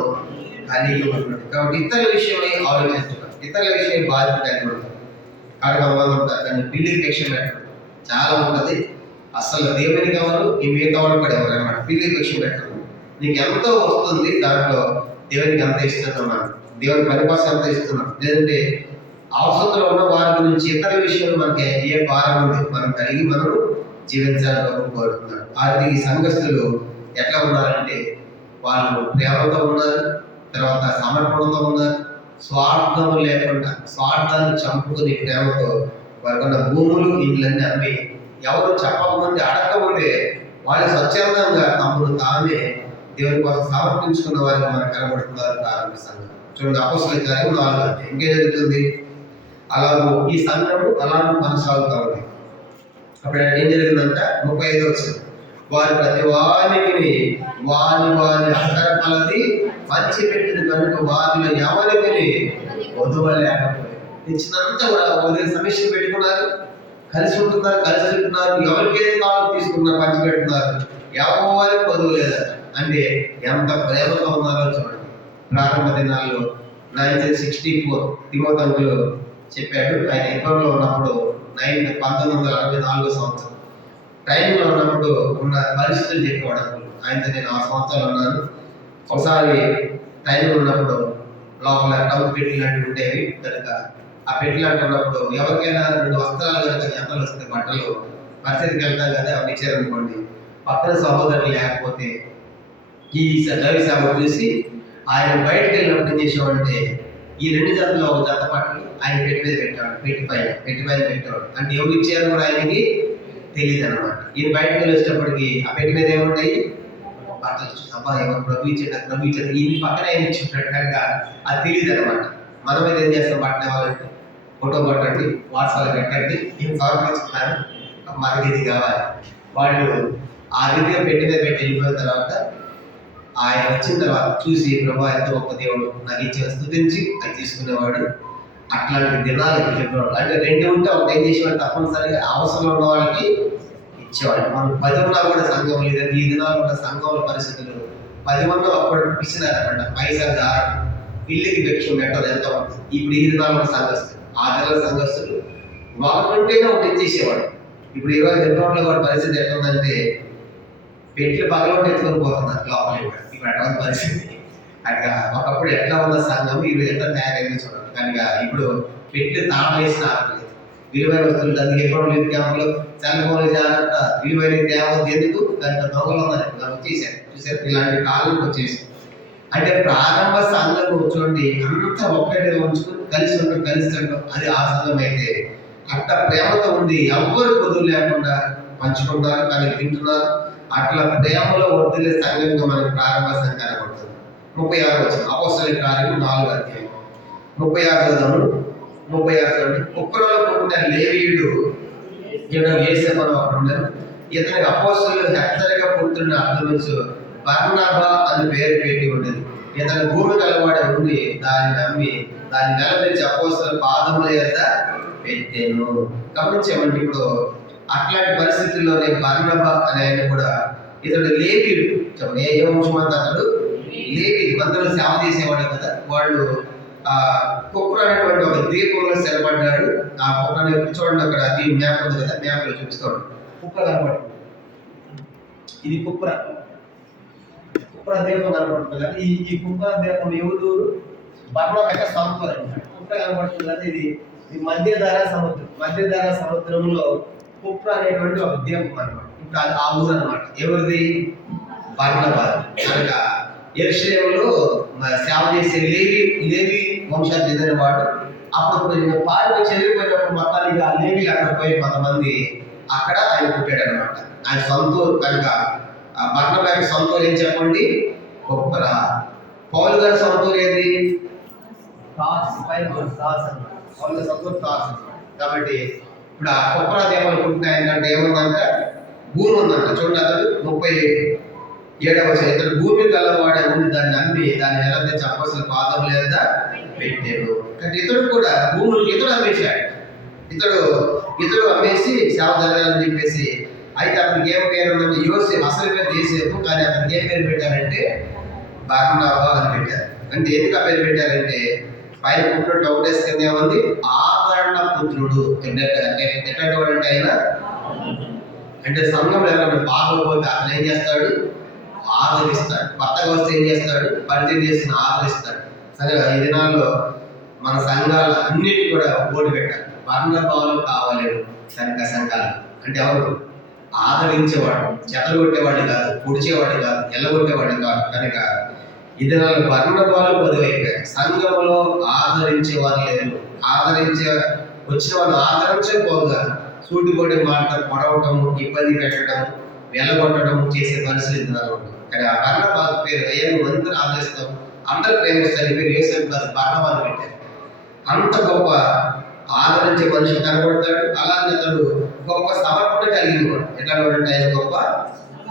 కలిగి ఉంటుంది. కాబట్టి ఇతరుల విషయమై ఆలోచించడం, ఇతరుల విషయం బాధ్యత కలిగి ఉంటుంది. కాబట్టి కొంతమంది ఉంటారు కానీ పిల్లికి భిక్ష పెట్టడం చాలా ఉంటుంది. అసలు దేవునికి ఎవరు ఈ మిగతా వాళ్ళు కూడా ఎవరు అనమాట. పిల్లికి భిక్ష పెట్టడం నీకు ఎంతో వస్తుంది, దాంట్లో దేవునికి ఎంత ఇస్తున్నాం, దేవుని పని కోసం ఎంత ఇస్తున్నాం. లేదంటే అవసరంలో ఉన్న వారి గురించి ఇతర విషయంలో మనకి ఏ భారం ఉంది మనం కలిగి మనం జీవించాలని కోరుతున్నారు. అది ఈ సంఘస్థులు ఎట్లా ఉన్నారంటే వాళ్ళు ప్రేమతో ఉన్నారు, తర్వాత సమర్పణతో ఉన్నారు, స్వార్థము లేకుండా స్వార్థాన్ని చంపుకుని ప్రేమతో వాళ్ళకున్న భూములు ఇండ్లన్నీ అమ్మి ఎవరు చెప్పకముందే అడగకముందే వాళ్ళు స్వచ్ఛందంగా తమను తామే దేవుని కోసం సమర్పించుకున్న వారికి మనకు కనబడుతున్నారు. ప్రారంభ సంఘం చూడండి. అపోస్తలుల కార్యం 4 అధ్యాయం. ఇంకేం జరుగుతుంది? అలాగూ ఈ సంఘము అలాగూ కొనసాగుతూ ఉంది. అప్పుడు ఏం జరిగిందంట? 35 వచ్చింది. వారి ప్రతి వారికి వారి అక్కర కొలది మంచి పెట్టిన కనుక వారిలో ఎవరికి వధువలేకపోయారు. ఇచ్చినంత కూడా వదిలి సమస్య పెట్టుకున్నారు, కలిసి ఉంటున్నారు, కలిసి ఉంటున్నారు, ఎవరికి ఏది కావాలో తీసుకున్నారు, పంచి పెట్టున్నారు, ఎవరికి వధువు లేదట. అంటే ఎంత ప్రేమగా ఉన్నారో చూడండి. ప్రారంభ దినాల్లో 1964 తిమోతిలో చెప్పాడు. ఆయన ఇబ్బందిలో ఉన్నప్పుడు 1964 సంవత్సరం టైంలో ఉన్నప్పుడు ఉన్న పరిస్థితులు చెప్పేవాడు. ఆయనతో నేను 6 సంవత్సరాలు ఉన్నాను. ఒకసారి టైంలో ఉన్నప్పుడు లోపల టౌన్ పెట్టి లాంటివి ఉండేవి కనుక ఆ పెట్టి లాంటి ఉన్నప్పుడు ఎవరికైనా 2 వస్త్రాలు కనుక జతలు వస్తే బట్టలు పరిస్థితికి వెళ్తాం కదా, అవి ఇచ్చారనుకోండి. పక్కన సహోదరులు లేకపోతే ఈ దైవ సేవ చూసి ఆయన బయటకు వెళ్ళినప్పుడు ఏం చేసేవాడంటే ఈ 2 జతల్లో ఒక జత పట్టుకుని ఆయన పెట్టి మీద పెట్టేవాడు, పెట్టి పైన పెట్టేవాడు. అంటే ఎవరు ఇచ్చారు కూడా ఆయనకి తెలియదు అనమాట. ఈయన బయటకు వెళ్ళి వచ్చేటప్పటికి ఆ పెట్టి మీద ఏముంటాయి? బట్టలు. అబ్బా ఎవరు ప్రభు ఇచ్చారు ఈయన పక్కన ఆయన ఇచ్చినట్టు కనుక అది తెలియదు అనమాట. మనం మీద ఏం చేస్తాం? బట్టలు ఇవ్వాలంటే ఫోటో కొట్టండి, వాట్సాప్లో పెట్టండి, ఏం సమర్పించుకున్నారు, మనకి ఇది కావాలి. వాళ్ళు ఆ రీతిగా పెట్టి మీద పెట్టి వెళ్ళిపోయిన తర్వాత ఆయన వచ్చిన తర్వాత చూసి ప్రభు ఎంత గొప్ప దేవుడు నాకు ఇచ్చిన స్తుతించి అది తీసుకునేవాడు. అట్లాంటి దినాలు చెప్పేవాడు. అంటే 2 ఉంటే ఒకటి ఏం చేసేవాడు? తప్పనిసరిగా అవసరం ఉన్న వాళ్ళకి ఇచ్చేవాడు. మనం 10 ఉన్నా కూడా సంఘం లేదని ఈ దినాలు ఉన్న సంఘంలో పరిస్థితులు 10 మంది అప్పుడు ఇచ్చినారనమాట. పైసా దారం పిల్లికి భిక్ష పెట్టదు ఎంత ఉంటుంది. ఇప్పుడు ఈ దినాలు ఉన్న సంఘస్థులు, ఆ దినాల సంఘస్థులు ఒకటి ఉంటేనే ఒకటి ఇచ్చేసేవాడు. ఇప్పుడు 20 దినాల్లో కూడా పరిస్థితి ఎట్లుందంటే పెట్లు పగలొట్టి ఎత్తుకొని పోతున్నారు లోపలికి కూడా. ఇప్పుడు అటువంటి పరిస్థితి. కనుక ఒకప్పుడు ఎట్లా ఉన్న సంఘం ఇప్పుడు ఎట్లా తయారైంది చూడండి. కనుక ఇప్పుడు పెట్లు తాళం వేసిన ఆపలేదు. విలువైన వస్తువులు అందుకే ఎప్పుడు లేదు క్యాంపులో సెల్ ఫోన్లు జాగ్రత్త, విలువైన తేవద్దు ఎందుకు? కనుక దొంగలు ఉన్నారు వచ్చేసారు. చూసారు ఇలాంటి కాలం వచ్చేసి. అంటే ప్రారంభ సంఘం చూడండి అంత ఒక్కటిగా ఉంచుకుని కలిసి ఉండడం అది ఆ సంఘం అయితే అట్ట ప్రేమతో ఉంది. ఎవ్వరు కుదురు లేకుండా పంచుకుంటారు కానీ తింటున్నారు. అట్లా ప్రేమలో వర్ధిల్లే సంఘంగా మనకి ప్రారంభ సంఘం కనబడుతుంది. 36 వచ్చిన అపోస్తలుల కార్యము 4వ అధ్యాయం 36 చదువు. 36 చూడండి. కుప్రలో పుట్టిన లేవీయుడు యేసేపు ఒకడు ఉన్నారు. ఇతనికి అపోస్తలులు హెచ్చరిక పుట్టిన అర్థమించు బర్నబా అని పేరు పెట్టి ఉండేది. ఇతను భూమి కలవాడే ఉండి దాన్ని నమ్మి దాన్ని నిలబెట్టి అపోస్తలుల పాదముల యొద్ద పెట్టాను. గమనించామండి. ఇప్పుడు అట్లాంటి పరిస్థితుల్లోనే బర్నబా అనే ఆయన కూడా ఇతడు లేవీయుడు. చెప్పండి ఏ వంశం అంతా అతడు లేవీయుడు. మందరూ సేవ చేసేవాడు కదా. వాళ్ళు కుప్ర అనేటువంటి ఒక ద్వీపంలో స్థిరపడ్డాడు. ఆ కుప్రని చూడండి అక్కడ దీని మ్యాప్ ఉంది కదా, మ్యాప్ లో చూపిస్తాడు. కుప్ర కనబడుతుంది. ఇది కుప్ర ద్వీపం కనబడుతుంది కదా. ఈ కుప్ర ద్వీపం ఎవరు? బర్నబా సముద్రం అంటారు. కుప్ర కనబడుతుంది కదా. ఇది మధ్యధరా సముద్రంలో కుప్ర అనేటువంటి ఒక ద్వీపం అనమాట. ఇప్పుడు అది ఆ ఊరు అనమాట. ఎవరిది? బర్నబా. కనుక యెరూషలేములో సేవ చేసే లేవి వంశానికి చెందిన వాడు. అప్పుడు పాలు చెదిరిపోయినప్పుడు మొత్తానికి ఆ లేవి అక్కడ పోయి కొంతమంది అక్కడ ఆయన పుట్టాడు అనమాట. ఆయన సొంతూరు. కనుక బర్నబా సొంతూరు ఏం చెప్పండి? కుప్ర. పౌలు గారి సొంతూరు ఏది? పౌలు గారి సొంతూరు తార్సు. కాబట్టి ఇప్పుడు ఆ కుప్ర దేవాలు పుట్టిన ఏంటంటే ఏముందంట? భూమి ఉందంట. చూడండి అతడు 37వ వచనం. ఇతడు భూమి గలవాడే ఉండి దాన్ని నమ్మి దాన్ని ఎలా తెచ్చి అపోస్తలుల పాదముల యొద్ద పెట్టాడు. అంటే ఇతడు కూడా భూములకి ఇతడు అమ్మేశాడు. ఇతడు అమ్మేసి సేవ జరగాలని చెప్పేసి. అయితే అతనికి ఏం పేరు ఉందంటే యోసేపు. అసలు పేరు యోసేపు, కానీ అతనికి ఏం పేరు పెట్టారంటే బర్నబా అని పెట్టారు. అంటే ఎందుకు ఆ పేరు పెట్టారంటే పైన పుట్టినట్టు ఒకటేసి కింద ఏముంది? ఆదరణ పుత్రుడు. ఎట్లాంటి వాడు అంటే ఆయన అంటే సంఘంలో ఎవరైనా బాగోపోతే అతను ఏం చేస్తాడు? ఆదరిస్తాడు. కొత్తగా వస్తే ఏం చేస్తాడు? పరిచయం చేసిన ఆదరిస్తాడు. సరే ఈ దినాల్లో మన సంఘాలు అన్నిటి కూడా ఓడి పెట్టాలి. బర్నబాలు కావాలేడు కనుక సంఘాలు అంటే ఎవరు? ఆదరించేవాడు, చెదరగొట్టేవాడు కాదు, పొడిచేవాడు కాదు, ఎల్లగొట్టేవాడు కాదు. కనుక ఈ దినాల్లో బర్నబాలు పొదువైపోయాయి. సంఘంలో ఆదరించేవారు లేరు. వచ్చిన వాళ్ళు ఆదరించకపోగా సూటిపోటి మాటలు పొడవటము, ఇబ్బంది పెట్టడం, వెళ్ళగొట్టడం చేసే పరిస్థితి ఉంటుంది. కానీ ఆ బర్నబా పేరు అయ్యాను అందరూ ఆదరిస్తాం, అందరూ ప్రేమిస్తారు. పేరు యేసేపు కాదు, బర్నబాను పెట్టారు. అంత గొప్ప ఆదరించే మనిషి కనబడతాడు. అలాగే అతడు గొప్ప సమర్పణ కలిగిన వాడు. ఎట్లా అంటే ఆయన గొప్ప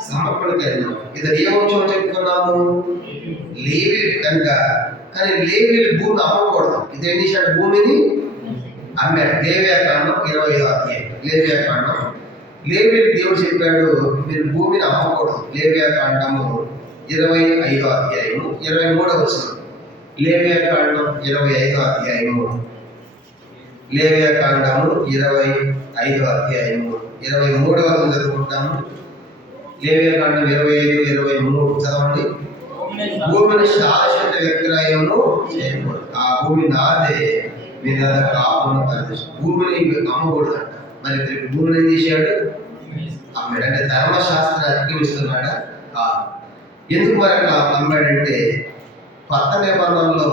సమర్పణ కలిగిన వాడు. ఇతను ఏ వంశం చెప్పుకున్నాము? లేవీయుడు. కనుక కానీ లేవీయులు భూమిని అమ్మకూడదు. ఇది ఏం చేశాడు? భూమిని అమ్మాడు. లేవియాకాండం 25వ అధ్యాయం. లేవీయులు దేవుడు చెప్పాడు మీరు భూమిని అమ్మకూడదు. లేవియాకాండము 25వ అధ్యాయము 23వ వచనం. లేవియాకాండం 25వ అధ్యాయము 25వ అధ్యాయము 23వ వచనం చదువుకుంటాము. లేవియాకాండం 25-23 చదవండి. భూమిని శాశ్వత విక్రయము చేయకూడదు. ఆ భూమి నాదే, మీరు కాపును పరిచయం. భూమిని అమ్మకూడదు అంట. మరి భూమిని ఏం చేశాడు? అమ్మాడు. అంటే ధర్మశాస్త్రం అతిక్రమిస్తున్నాడా? ఎందుకు మరి అట్లా అమ్మాడంటే కొత్త నిబంధనలో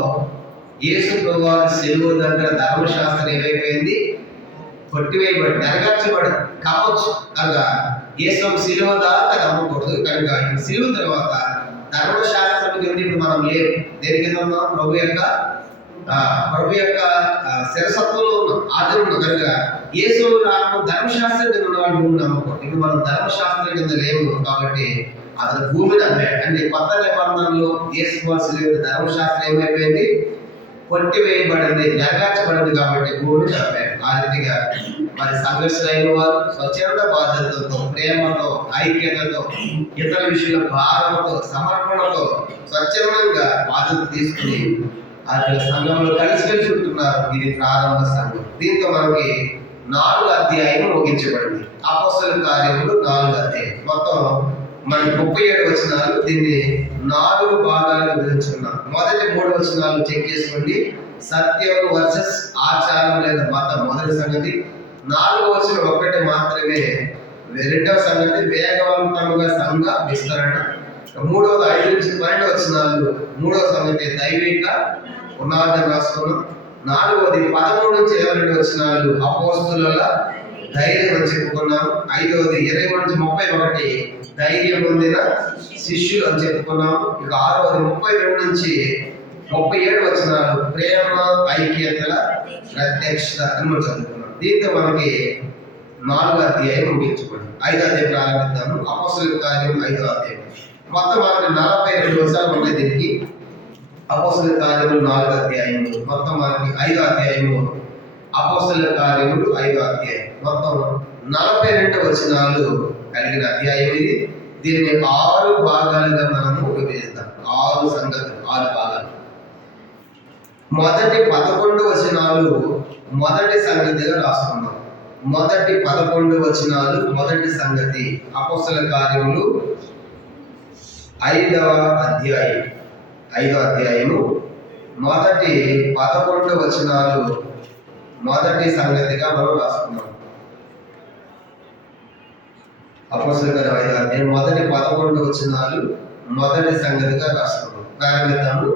యేసు ప్రభువారి శిలువ దగ్గర ధర్మశాస్త్రం ఏమైపోయింది? కొట్టివేయబడి నెరవేర్చబడి కావచ్చు. కనుక యేసు శిలువ దాకా అది అమ్మకూడదు. కనుక శిలువ తర్వాత ధర్మశాస్త్రం కింద ఇప్పుడు మనం లేదు. దేని కింద ఉన్నాం? ప్రభు యొక్క శిరసత్వంలో ఉన్నాం, ఆదరణ ఉన్నాం. కనుక యేసు రాను ధర్మశాస్త్రం కింద ఉన్నవాడు భూమిని నమ్మకూడదు. ఇప్పుడు మనం ధర్మశాస్త్రం కింద లేవు కాబట్టి అతను భూమిని అమ్మాడు. అంటే కొత్త నిబంధనలో యేసు ధర్మశాస్త్రం ఏమైపోయింది? కొట్టివేయబడింది, నెరవేర్చబడింది కాబట్టి భూమిని అమ్మాడు. ఆ రీతిగా మరి సంఘర్షులైన వారు స్వచ్ఛంద బాధ్యతలతో, ప్రేమతో, ఐక్యతతో, ఇతర విషయాల భారంతో, సమర్పణతో స్వచ్ఛందంగా బాధ్యత తీసుకుని ఆ సంఘంలో కలిసి ఉంటున్నారు. ఇది ప్రారంభ సంఘం. దీంతో మనకి 4 అధ్యాయం ముగించబడింది. అపోస్తలుల కార్యములు 4 అధ్యాయం. మొత్తం మనకి 37 వచనాలు. దీన్ని 4 భాగాలుగా విభజించుకున్నాం. మొదటి 3 వచనాలు చెక్ చేసుకోండి. సత్యం వర్సెస్ ఆచారం లేదా మతం మొదటి సంగతి. 4వ వచనం ఒక్కటే మాత్రమే రెండవ సంగతి వేగవంతంగా సంఘ విస్తరణ. 3వది 5 నుంచి 12 వచనాలు మూడవ సంగతి దైవిక పునాది రాసుకున్నాం. 4వది 13 నుంచి 22 వచనాలు అపోస్తుల ధైర్యం అని చెప్పుకున్నాం. 5వది 20 నుంచి 31 ధైర్యం పొందిన శిష్యులు అని చెప్పుకున్నాం. ఇక 6వది 32 నుంచి 37 వచనాలు ప్రేమ ఐక్యతల ప్రత్యక్షత అని మనం చదువుకున్నాం. దీంతో మనకి 4వ అధ్యాయం ముగించుకోండి. 5వ అధ్యాయం ప్రారంభిద్దాము. అపోస్తలుల కార్యం 5వ అధ్యాయం. మొత్తం మనకి 42 వచనాలు ఉన్నాయి. దీనికి అపోస్తలుల కార్యములు 4వ అధ్యాయము, మొత్తం మనకి 5వ అధ్యాయము. అపోస్తలుల కార్యములు 5వ అధ్యాయం మొత్తం 42 వచనాలు కలిగిన అధ్యాయం ఇది. దీన్ని 6 భాగాలుగా మనము విభజిద్దాం. 6 సంగతులు, 6 భాగాలు. మొదటి 11 వచనాలు మొదటి సంగతిగా రాసుకున్నాం. మొదటి 11 వచనాలు మొదటి సంగతి. అపోస్తలుల కార్యములు 5వ అధ్యాయం, 5వ అధ్యాయము మొదటి 11 వచనాలు మొదటి సంగతిగా మనం రాసుకున్నాం. అపోస్తలుల కార్యం 5వ అధ్యాయం మొదటి 11 వచనాలు మొదటి సంగతిగా రాసుకున్నాం. ప్రారంభిద్దాము.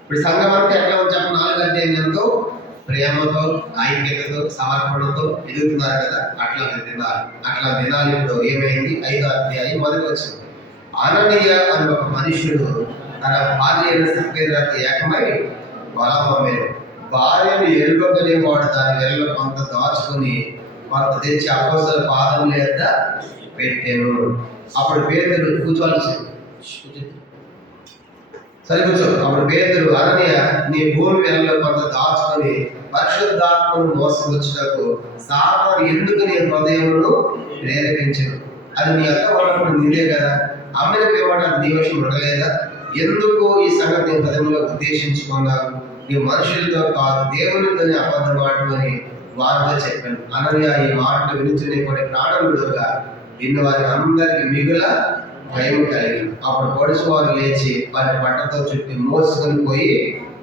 ఇప్పుడు సంఘం అంటే ఎట్లా చెప్పండి? 4 అధ్యాయంతో ప్రేమతో ఐక్యతతో సమర్పణతో ఎదుగుతున్నారు కదా, అట్లా దినాలు ఇప్పుడు ఏమైంది? 5వ అధ్యాయం మొదటి వచ్చింది. అననీయ అనే ఒక మనుషుడు తన భార్య అయిన సఫీరాతో ఏకమై బలమేను. భార్యను ఎరుగలేవాడు దాని వెళ్ళ కొంత దాచుకొని కొంత తెచ్చి అపోస్తలుల పాదముల యొద్ద పెట్టాను. అప్పుడు పేతురు కూర్చోవాలి సరే కూర్చో. అప్పుడు పేతురు, అననీయ, నీ భూమి వెళ్ళలో కొంత దాచుకొని పరిశుద్ధాత్మను మోసపుచ్చుటకు సాతాను ఎందుకు నీ హృదయమును ప్రేరేపించను? అది నీ అత్త ఉన్నప్పుడు నీదే కదా, అమ్మినకు ఇవ్వడానికి నీ వశం ఉండలేదా? ఎందుకు ఈ సంగతి హృదయంలో ఉద్దేశించుకున్నావు? ఈ మనుషులతో కాదు దేవునితోనే అబద్ధం ఆడమని వారితో చెప్పాను. అననీయ ఈ మాటలు వినుచునే కొన్ని ప్రాణములుగా ఇన్ని వారి అందరికి మిగుల భయం కలిగింది. అప్పుడు పొడుసు వారు లేచి వారి బట్టతో చుట్టి మోసుకొని పోయి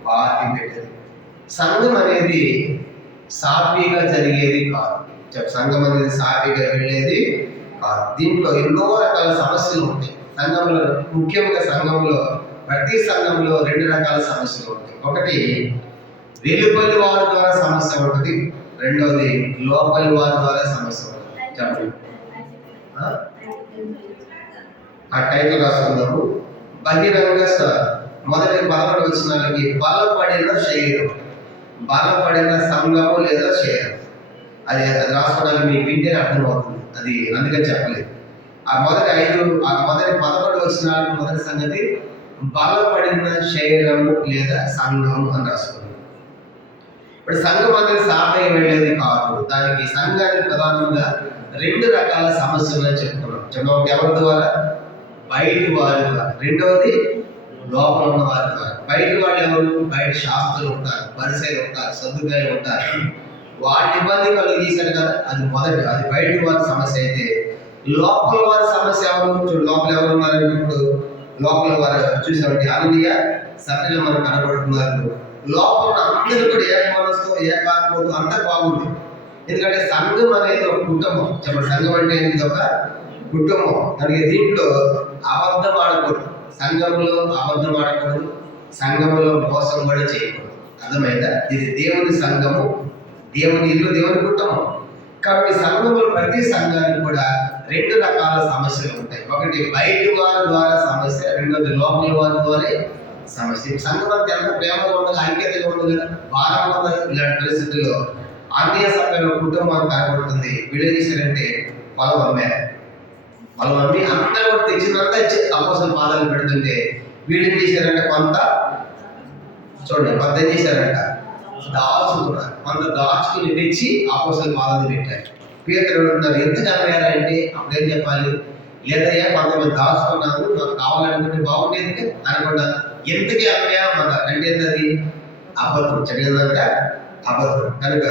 పాతి పెట్టింది. సంఘం అనేది సాఫీగా జరిగేది కాదు. సంఘం అనేది సాఫీగా వెళ్ళేది కాదు. దీంట్లో ఎన్నో రకాల సమస్యలు ఉంటాయి. సంఘంలో ముఖ్యంగా సంఘంలో ప్రతి సంఘంలో 2 రకాల సమస్యలు ఉంటాయి. ఒకటి వెలుపలి వారి ద్వారా సమస్య ఉంటుంది, రెండవది లోపలి వారి ద్వారా సమస్య ఉంటుంది. చెప్పండి. ఆ టైటిల్ రాసుకుందాము. బహిరంగ మొదటి 11 వచనాలకి బలపడిన శరీరం, బలపడిన సంఘము లేదా శరీరం. అది రాసుకోవడానికి మీకు వింటే అర్థమవుతుంది. అది అందుకని చెప్పలేదు. ఆ మొదటి 11 వచనాలకు మొదటి సంగతి బలపడిన శరీరము లేదా సంఘము అని రాసుకున్నాం. ఇప్పుడు సంఘం అనేది సాఫీగా వెళ్ళేది కాదు. దానికి సంఘానికి ప్రధానంగా 2 రకాల సమస్యలు అని చెప్పుకున్నాం. ఒకటి ఎవరి ద్వారా? బయటి వారి ద్వారా. రెండవది లోపల ఉన్న వారి ద్వారా. బయటి వాళ్ళు ఎవరు? బయట శాస్త్రులు ఉంటారు, పరిసయ్యులు ఉంటారు, సద్దుకాయలు ఉంటారు. వాటి ఇబ్బంది కలిగేశారు కదా, అది మొదటి, అది బయటి వారి సమస్య. అయితే లోపల వారి సమస్య ఎవరు? లోపల ఎవరు ఉన్నారు? ఇప్పుడు లోపల వారు చూసామంటే అననీయ సఫీరా మనకు కనబడుతున్నారు. లోపల అందరూ కూడా ఏక మనసుతో ఏకాత్మతో అంతా బాగుంది. ఎందుకంటే సంఘం అనేది ఒక కుటుంబం. చెప్పండి, సంఘం అంటే ఏంటి? ఒక కుటుంబం. దానికి దీంట్లో అబద్ధం ఆడకూడదు, సంఘంలో అబద్ధం ఆడకూడదు, సంఘంలో మోసం కూడా చేయకూడదు. అర్థమైందా? ఇది దేవుని సంఘము, దేవుని ఇల్లు, దేవుని కుటుంబం. కాబట్టి సంఘంలో ప్రతి సంఘానికి కూడా 2 రకాల సమస్యలు ఉంటాయి. ఒకటి బయటి వారి ద్వారా సమస్య, రెండోది లోపల వారి ద్వారా సమస్య. సంఘం అంతా ఎంత ప్రేమగా ఉండదు, ఐక్యతగా ఉండదు కదా, భారం ఉండదు. ఇలాంటి పరిస్థితుల్లో ఆత్మీయ సంఘంలో కుటుంబం కనబడుతుంది. వీళ్ళు చేశారంటే పొలం అమ్మారు. పొలం అమ్మి అందరూ కూడా తెచ్చినంతా ఇచ్చి అపోస్తలుల పాదాలు పెడుతుంటే వీళ్ళు ఏం చేశారంటే కొంత చూడండి, కొంత ఏం చేశారంట దాచుకున్నారు. కొంత దాచుకుని తెచ్చి అపోస్తలుల పాదాలు పెట్టారు. పేతురు అడుగుతున్నారు, ఎందుకు అమ్మారంటే అప్పుడు ఏం చెప్పాలి? లేదయ్యా కొంతమంది దాచుకున్నారు, నాకు కావాలనుకుంటే బాగుండేది అనుకున్నారు. ఎందుకే అమ్మాయన్నారు అంటే అది అబద్ధం. చదివిందంట అబద్ధం. కనుక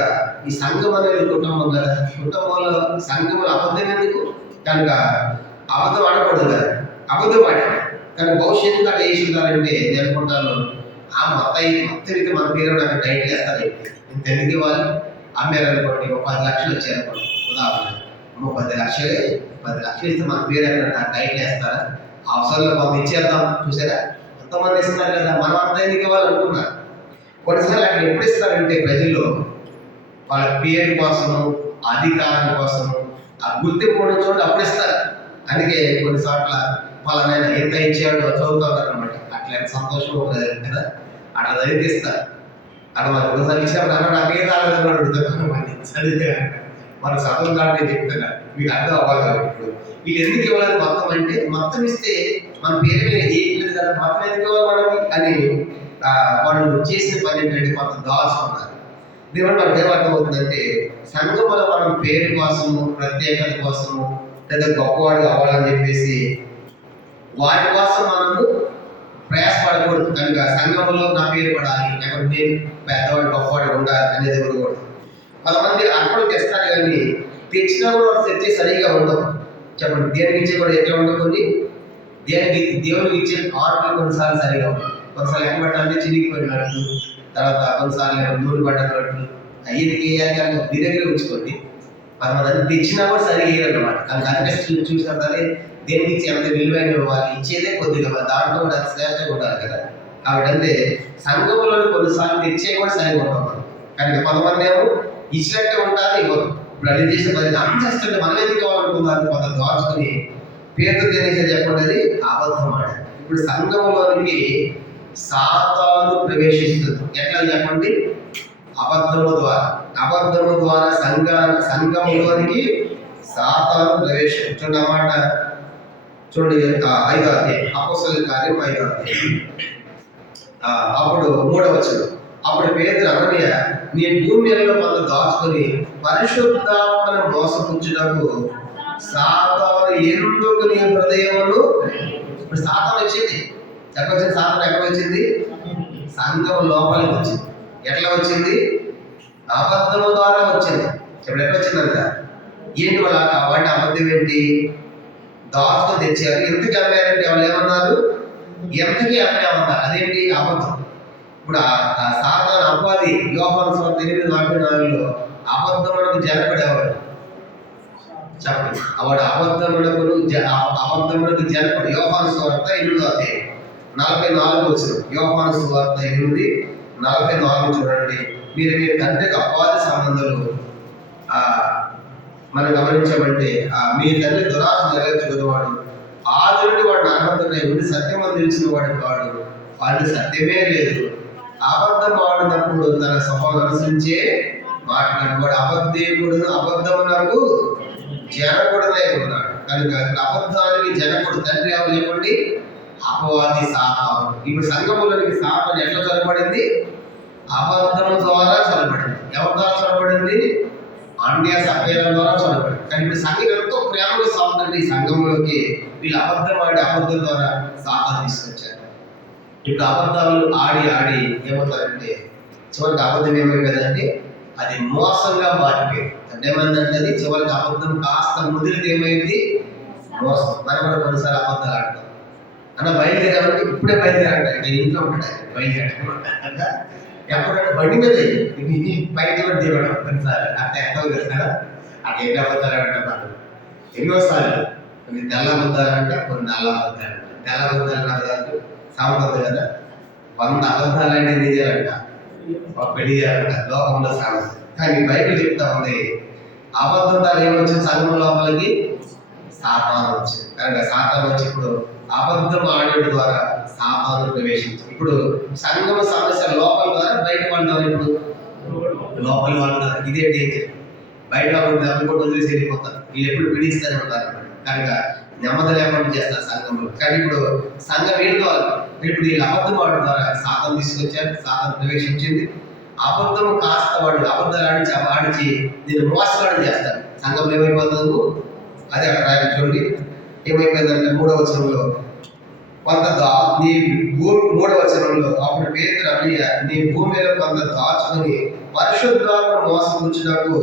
ఈ సంఘం అనేది కుటుంబం కదా, కుటుంబంలో సంఘంలో అబద్ధం ఎందుకు? కనుక అబద్ధం ఆడకూడదు కదా, అబద్ధం ఆడాడు. కానీ భవిష్యత్తు అట్లా చేసి ఉండాలంటే నేను అనుకుంటాను, మొత్తం అయితే మన పేరు నాకు టైటిల్ వేస్తారు. ఇంత ఎందుకు ఇవ్వాలి? అమ్మారు అనుకోండి, ఒక 10 లక్షలు వచ్చాయి అనుకోండి, ఉదాహరణ 10 లక్షలే, 10 లక్షలు ఇస్తే మన పేరు ఎక్కడ టైటిల్ వేస్తారా? అవసరంలో కొంత ఇచ్చేద్దాం. చూసారా ఎంతమంది ఇస్తున్నారు కదా, మనం అంతా ఎందుకు ఇవ్వాలి అనుకున్నారు. కొన్నిసార్లు అట్లా ఎప్పుడు ఇస్తారంటే ప్రజల్లో వాళ్ళ పేరు కోసము, అధికారం కోసము, ఆ గుర్తింపు ఉన్న చోట అప్పుడు ఇస్తారు. అందుకే కొన్నిసార్లు వాళ్ళనైనా ఎంత ఇచ్చాడో చదువుతారు అనమాట. అట్లా సంతోషం కదా, అట్లా చదివిస్తారు. అక్కడ మనకు ఒకసారి ఇచ్చినప్పుడు అన్న నాకు ఏం రాలేదన్నాడు చదివితే మన చదువు కాదు చెప్తున్నా, మీకు అర్థం అవ్వాలి కాబట్టి. ఇప్పుడు వీళ్ళు ఎందుకు ఇవ్వలేదు మొత్తం అంటే, మొత్తం ఇస్తే మన పేరు మీద ఏం కదా, మొత్తం ఎందుకు ఇవ్వాలి మనకి అని వాళ్ళు చేసిన పని ఏంటంటే మొత్తం దాచుకున్నారు. దీనివల్ల మనకు ఏమర్థమవుతుందంటే, సంఘంలో మనం పేరు కోసము, ప్రత్యేకత కోసము, లేదా గొప్పవాడు కావాలని చెప్పేసి వాటి కోసం మనము ప్రయాసపడకూడదు. కనుక సంఘంలో నా పేరు పడాలి, లేకపోతే నేను పెద్దవాడు గొప్పవాడు ఉండాలి అనేది ఉండకూడదు. కొంతమంది అర్పణ తెస్తారు, కానీ తెచ్చినా కూడా వాళ్ళు తెచ్చే సరిగా ఉండవు. చెప్పండి, దేనికి ఇచ్చే కూడా ఎట్లా ఉండదు, దేవునికి ఇచ్చే ఆర్డర్లు కొన్నిసార్లు సరిగా ఉంటాయి. కొన్నిసార్లు ఎక్కడ పడ్డాలంటే చిరిగిపోయినట్టు, తర్వాత కొన్నిసార్లు నూనె పడ్డట్టు అయ్యేది వేయాలి. మీ దగ్గర ఉంచుకోండి. మనం తెచ్చినా కూడా సరిగా వేయాలన్నమాట. దానికి అడ్రస్ చూసినా సరే దేనికి ఇచ్చి ఎంత విలువైన ఇవ్వాలి, ఇచ్చేదే కొద్దిగా, దాంట్లో కూడా శ్రేష్టంగా ఉండాలి కదా. కాబట్టి అంటే సంఘంలో కొన్నిసార్లు తెచ్చే కూడా సరిగా ఉంటాం. కానీ కొంతమంది ఏమో ఇచ్చినట్టే ఉంటుంది, ఇవ్వరు. ఇప్పుడు అన్ని చేసిన పని అంత చేస్తుంటే మనం ఎందుకు కావాలనుకున్నారు, కొంత దాచుకుని పేరుతో తెలిసే చెప్పండి, అబద్ధం మాట. ఇప్పుడు సంఘంలోనికి సాతాను ప్రవేశిస్తుంది. ఎట్లా చెప్పండి? అబద్ధము ద్వారా. అబద్ధము ద్వారా సంఘంలోనికి సాతాను ప్రవేశం. చూడండి అన్నమాట. చూడండి 5వ అధ్యాయం, అపోస్తలుల కార్యం 5వ అధ్యాయం. అప్పుడు 3వ వచనం. అప్పుడు పేతురు, అననీయ, నీ భూమిలో కొంత దాచుకొని పరిశుద్ధాత్మను మోసపుచ్చుటకు సాతాను ఎందుకు నీ హృదయమును. ఇప్పుడు సాతాను వచ్చింది. ఎక్కడ వచ్చింది సాతాను? ఎక్కడ వచ్చింది? సంఘం లోపలికి వచ్చింది. ఎట్లా వచ్చింది? అబద్ధము ద్వారా వచ్చింది. ఇప్పుడు ఎట్లా వచ్చిందంట? ఏంటి వాళ్ళ వాటి అబద్ధం ఏంటి? దాచుకొని తెచ్చారు. ఎంతకి అమ్మారంటే వాళ్ళు ఏమన్నారు? ఎంతకి అమ్మామన్నారు. అదేంటి? అబద్ధం. ఇప్పుడు ఆ సాతాను అపవాది యోహాను సువార్త 8:44లో అబద్ధములకు జనపడేవాడు. చెప్పండి, వాడు అబద్ధములకు జనపడు. యోహాను సువార్త 8వ అధ్యాయం 44 వచనం. యోహాను సువార్త 8:44 చూడండి. మీరు తండ్రికి అపవాది సంబంధాలు మనం గమనించమంటే, మీ తండ్రి దురాశ నెరవేర్చుకునేవాడు, ఆదురుడి వాడు నరహంతుడై ఉండి సత్యమని తెలిసిన వాడు కాడు, వాడిని సత్యమే లేదు. అబద్ధం ఆడినప్పుడు తన స్వభావం అనుసరించే మాట్లాడు. అబద్ధేకుడును అబద్ధమునకు జనకుడునై ఉన్నాడు. కనుక అబద్ధానికి జనకుడు తండ్రి ఎవరు చెప్పండి? అపవాది సాతాను. ఇప్పుడు సంఘములోనికి సాతాను ఎట్లా చొరబడింది? అబద్ధము ద్వారా చొరబడింది. ఎవరి ద్వారా చొరబడింది? అన్య సభ్యుల ద్వారా చొరబడింది. కానీ ఇప్పుడు సంఘం ఎంతో ప్రేమగా సాగుతుంది. ఈ సంఘంలోకి వీళ్ళు అబద్ధం ఆడి అబద్ధం ద్వారా సాతాను తీసుకొచ్చారు. ఇప్పుడు అబద్ధాలు ఆడి ఏమవుతారంటే చివరికి అబద్ధం ఏమైపోయిందంటే అది మోసంగా మారిపోయింది. అంటే ఏమైందంటే అది చివరికి అబద్ధం కాస్త ముదిరితే ఏమైంది? మోసం. మనం కూడా కొన్నిసార్లు అబద్ధాలు ఆడతాం. అన్న బయలుదేరాలంటే ఇప్పుడే బయలుదేరంట, నేను ఇంట్లో ఉంటాను బయలుదేరట. ఎప్పుడంటే బండి మీద బయట కూడా దిగడం కొన్నిసార్లు అట్లా ఎక్కవు కదా. అట్లా ఎన్ని అబద్ధాలు అంటున్నారు ఎన్నోసార్లు. కొన్ని తెల్ల అబద్ధాలంట, కొన్ని నల్ల అబద్ధాలంట. తెల్ల అబద్ధాలు సాగుతుంది కదా. 100 అబద్ధాలనే నిజాలంట, పెళ్లి చేయాలంట లోకంలో సాగు. కానీ బైబిల్ చెప్తా ఉంది అబద్ధాలు ఏమొచ్చింది? సంఘం లోపలికి సాతాను వచ్చింది. కనుక సాతాను వచ్చి ఇప్పుడు అబద్ధం ఆడేడు ద్వారా సాతాను ప్రవేశించింది. ఇప్పుడు సంఘం సమస్య లోపల ద్వారా బయట వాళ్ళ ద్వారా. ఇప్పుడు లోపలి వాళ్ళ ద్వారా ఇదే డేంజర్. బయట వాళ్ళు అనుకోవడం చూసి వెళ్ళిపోతారు. వీళ్ళు ఎప్పుడు పిడిస్తూనే ఉంటారు. కనుక నెమ్మది లేకుండా చేస్తారు సంఘంలో. కానీ ఇప్పుడు సంఘం వీళ్ళతో ఇప్పుడు వీళ్ళు అబద్ధం ఆడడం ద్వారా సాతాను తీసుకొచ్చారు, సాతాను ప్రవేశించింది. అబద్ధం కాస్త వాడు అబద్ధాలు ఆడిచి దీన్ని మోసగాడు చేస్తారు. సంఘంలో ఏమైపోతుంది? అదే అక్కడ ఆయన చూడండి ఏమైపోయిందంటే 3వ వచనంలో కొంత 3వ వచనంలో అప్పుడు పేతురు, అననీయ, నీ భూమిలో కొంత దాచుకొని పరిశుద్ధాత్మను మోసపుచ్చుటకు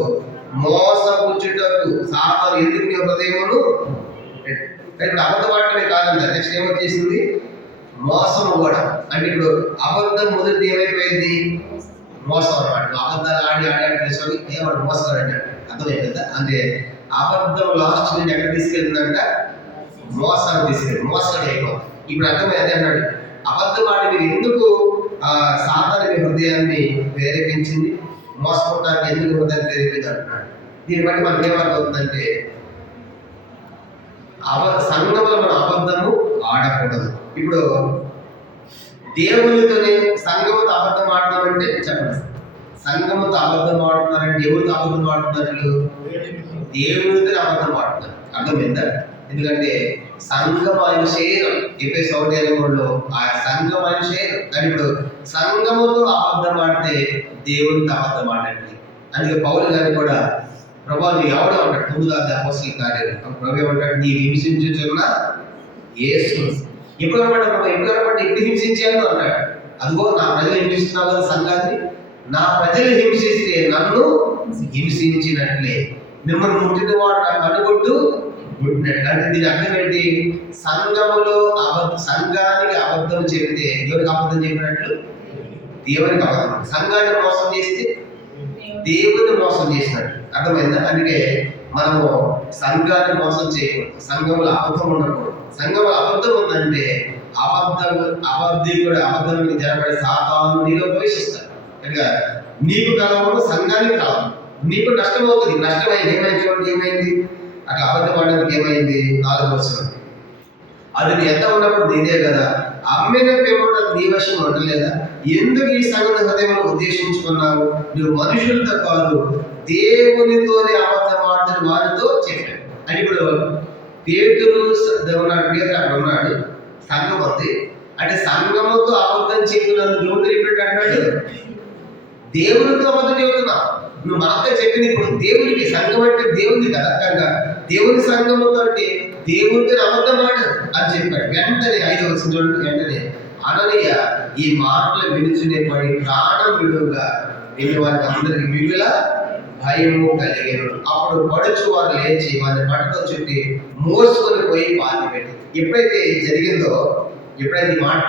సాతాను ఎందుకు నీ హృదయమును ఇప్పుడు అబద్ధం ఆడటమే కాదంట, నెక్స్ట్ ఏమొచ్చేసింది, మోసం కూడా. అంటే ఇప్పుడు అబద్ధం మొదటి ఏమైపోయింది, మోసం అన్నమాట. అబద్ధాలు ఆడి తెలుసుకొని ఏమన్నా మోసగాడు అంటాడు, అర్థమైపోయిందా? అంటే అబద్ధం లాస్ట్ నుంచి ఎక్కడ తీసుకెళ్తుందంట, మోసాన్ని తీసుకెళ్ళి మోసగాడు అయిపోతుంది. ఇప్పుడు అర్థమైంది అన్నాడు, అబద్ధం ఆడి మీరు ఎందుకు సాతాను మీ హృదయాన్ని ప్రేరేపించింది, మోసపోవడానికి ఎందుకు హృదయాన్ని ప్రేరేపింది అంటున్నాడు. దీన్ని బట్టి మనకి ఏమర్థమవుతుందంటే సంఘంలో మనం అబద్ధము ఆడకూడదు. ఇప్పుడు దేవునితోనే సంఘముతో అబద్ధం ఆడటం అంటే చెప్పండి, సంఘముతో అబద్ధం ఆడుతున్నారంటే ఎవరితో అబద్ధం ఆడుతున్నట్లు, దేవునితో అబద్ధం ఆడుతున్నారు. అర్థమైందా? ఎందుకంటే సంఘం ఆయన శరీరం, ఎఫెసీయుల 1:3లో ఆ సంఘం ఆయన శరీరం. కానీ ఇప్పుడు సంఘముతో అబద్ధం ఆడితే దేవునితో అబద్ధం ఆడండి. అందుకే పౌలు గారు కూడా ప్రభా నువ్వు ఎవడో అంటాడు, 9వ అపోస్తలుల కార్యాలు. ప్రభు ఏమంటాడు, నీ హింసించుచున్న యేసు. ఎప్పుడు అనమాట ప్రభా, ఎప్పుడు హింసించాను అంటాడు. అదిగో నా ప్రజలు హింసిస్తున్నావు కదా సంఘాన్ని, నా ప్రజలు హింసిస్తే నన్ను హింసించినట్లే మిమ్మల్ని ముట్టిన వాడు నాకు అనుకొట్టు ముట్టినట్లు. అంటే దీని అర్థం ఏంటి, సంఘములో సంఘానికి అబద్ధం చెబితే ఎవరికి అబద్ధం చెప్పినట్లు, దేవునికి అబద్ధం. సంఘాన్ని మోసం చేస్తే దేవుని మోసం చేసినట్టు. అర్థమైందా? అందుకే మనము సంఘాన్ని మోసం చేయకూడదు, సంఘంలో అబద్ధం ఉండకూడదు. సంఘంలో అబద్ధం ఉందంటే అబద్ధికుడు అబద్ధానికి జరపడే సాతాను నీలో ప్రవేశిస్తాడు. కనుక నీకు కలవడం సంఘానికి కావాలి, నీకు నష్టం అవుతుంది. నష్టమైంది ఏమైంది అట్లా అబద్ధం ఆడడానికి ఏమైంది, 4వ వచనం, అది నీ ఎంత ఉన్నప్పుడు నీదే కదా, అమ్మిన పేపర్ నీ వశం ఉండలేదా, ఎందుకు ఈ సంగతి హృదయంలో ఉద్దేశించుకున్నావు, నువ్వు మనుషులతో కాదు దేవునితోనే అబద్ధం ఆడుతున్న వారితో చెప్పాడు. అని ఇప్పుడు పేతురు ఉన్నాడు, పేతురు అక్కడ ఉన్నాడు, సంఘం ఉంది. అంటే సంఘముతో అబద్ధం చెప్పినందుకు ఎవరు చెప్పాడు అంటాడు, దేవునితో అబద్ధం చెబుతున్నావు. నువ్వు మాతో చెప్పింది ఇప్పుడు దేవునికి, సంఘం అంటే దేవుని కదా, కనుక దేవుని సంఘముతో అంటే దేవునితో అబద్ధం ఆడు అని చెప్పాడు. వెంటనే 5వ వచనం చూడండి, వెంటనే అననీయ ఈ మాటలు వినుచునే పడి ప్రాణం విడుగా వెళ్ళి వారికి అందరికి మిగుల భయము కలిగేను. అప్పుడు పడుచు వారు లేచి వారిని పట్టుతో చుట్టి మోసుకొని పోయి పాతి పెట్టి. ఎప్పుడైతే జరిగిందో, ఎప్పుడైతే ఈ మాట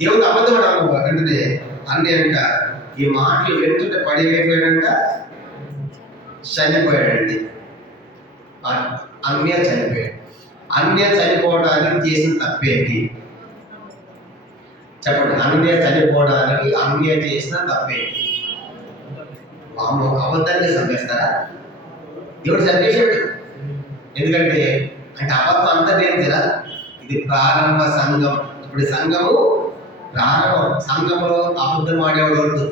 దేవుడు అబద్ధం ఆడాలి వెంటనే అన్నీ అంట ఈ మాటలు వింటుంటే పడిపోయాడంట, చనిపోయాడండి. అన్య చనిపోయాడు. అన్య చనిపోవడానికి చేసిన తప్పేంటి చెప్పండి, అన్య చనిపోవడానికి అన్య చేసిన తప్పేంటి? అబద్ధాన్ని చంపేస్తారా? దేవుడు చంపేశాడు. ఎందుకంటే అంటే అబద్ధం అంతా నేర్చురా. ఇది ప్రారంభ సంఘం. ఇప్పుడు సంఘము ప్రారంభం. సంఘంలో అబద్ధం ఆడేవాడు వద్దు,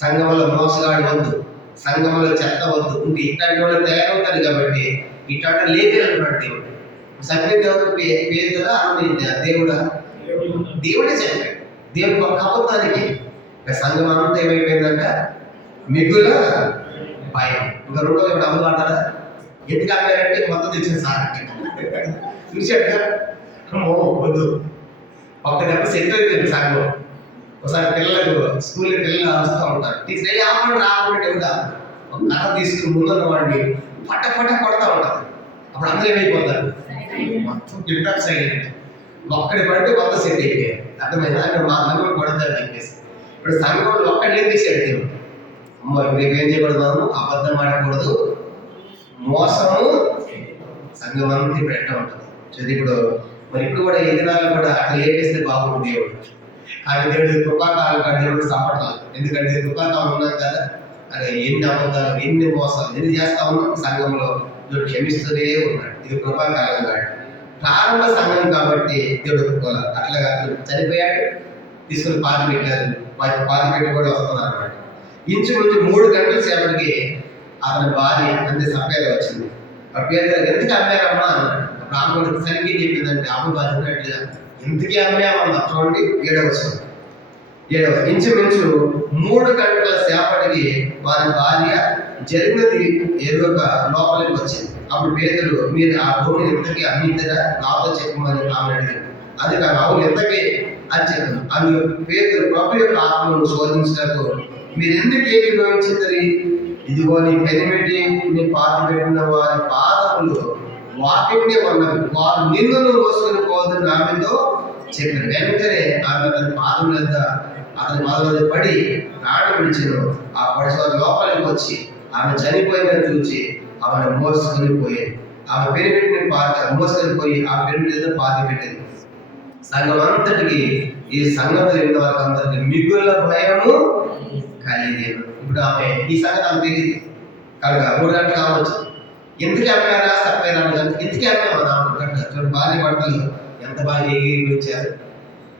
సంఘంలో మోసగాడు వద్దు, సంఘంలో చెత్త వద్దు. ఇంక ఇట్లాంటి వాళ్ళు తయారవుతారు కాబట్టి ఇట్లాంటి లేదనుకున్నాడు దేవుడు. సత్యం దేవుడు పేదలా అనుకుంది దేవుడా, దేవుడే చెప్పాడు. దేవుడు ఒక అబద్ధానికి సంఘం అంతా ఏమైపోయిందంట, మిగుల భయం. ఇంకా 2వ డబ్బులు అంటారా, ఎందుకు అమ్మారంటే మొత్తం తెచ్చిన సార్ చూసాడు వద్దు ఒక దెబ్బ సెట్ అవుతుంది సంఘం. ఒకసారి పిల్లలకు స్కూల్కి పిల్లలు వస్తూ ఉంటారు, టీచర్ ఆపండి రాకుండా దేవుడా ఒక కథ తీసుకుని ముందున్న వాడిని పట్ట కొడతా ఉంటారు. అప్పుడు అందరూ ఏమైపోతారు, మొత్తం టిప్టాప్ సైలెంట్, ఒక్కడి పడితే మొత్తం సెట్ అయిపోయారు. అర్థమైందా? అంటే మా నలుగురు కొడతారు చెప్పేసి. ఇప్పుడు సంఘంలో ఒక్కడే తీసాడు దేవుడు. అమ్మ ఇప్పుడు ఏం చేయకూడదు, అబద్ధం ఆడకూడదు, మోసము సంఘం అంతా ఇప్పుడు ఎట్లా ఉంటుంది. చదివి ఇప్పుడు మరి ఇప్పుడు కూడా ఈ దినాల్లో కూడా అట్లా లేపేస్తే బాగుంటుంది దేవుడు. కానీ దేవుడు కృపాకాలం కానీ దేవుడు సాపడలేదు. ఎందుకంటే కృపాకాలం ఉన్నాం కదా, అదే ఎన్ని అబద్ధాలు ఎన్ని మోసాలు ఎన్ని చేస్తా ఉన్నాం సంఘంలో దేవుడు క్షమిస్తూనే ఉన్నాడు. ఇది కృపాకాలం కాదు, ప్రారంభ సంఘం కాబట్టి దేవుడు కృపల. అట్లాగా చనిపోయాడు, తీసుకుని పాతి పెట్టారు. పాతి పెట్టి కూడా వస్తున్నారు అన్నమాట. ఇంచుమించు 3 గంటల సేపటికి అతని భార్య అంటే సపేర వచ్చింది. ఆ పేరు ఎందుకు అమ్మారమ్మా అన్నాడు. అప్పుడు ఆమె కూడా సరిగ్గా చెప్పిందంటే ఆమె బాధినట్లుగా ఎందుకే అమ్మామన్నా. చూడండి 7వ వచనం. ఇంచుమించు 3 గంటల సేపటికి వారి భార్య జరిగినది ఎరుగక లోపలికి వచ్చింది. అప్పుడు పేదలు మీరు ఆ భూమిని ఎంతకి అమ్మిద్దరా నాతో చెప్పమని ఆమె అడిగారు. అది కాదు అవును ఎంతకి అని చెప్పాను. అందులో పేదలు ప్రభు యొక్క ఆత్మను శోధించడానికి మీరు ఎందుకు ఏకీభవించిందని, ఇదిగో నీ పెనిమిటి నీ పాతి పెట్టిన వారి పాదములు వాకిట్నే ఉన్నవి, వారు నిన్ను మోసుకొని పోవద్దు నామెతో చెప్పారు. వెంటనే ఆమె అతని పాదం మీద పడి ప్రాణం విడిచెను. ఆ పడిసోరు లోపలికి వచ్చి ఆమె చనిపోయిందని చూసి ఆమెను మోసుకొని పోయేది. ఆమె పెరిమిటిని మోసుకొని పోయి ఆ పెరిమిటి పాతి పెట్టింది. సంఘం అంతటికి ఈ సంగతులు విన్న వారికి అందరికి మిగుల భయము కలిగేను. ఇప్పుడు ఆమె ఈ సంగతి ఆమె తెలియదు కనుక 3 గంటలు కావచ్చు. ఎందుకు అమ్మారా సప్పారా ఎందుకు అమ్మామా చూడండి, భార్య భర్తలు ఎంత బాగా ఏకీభవించారు,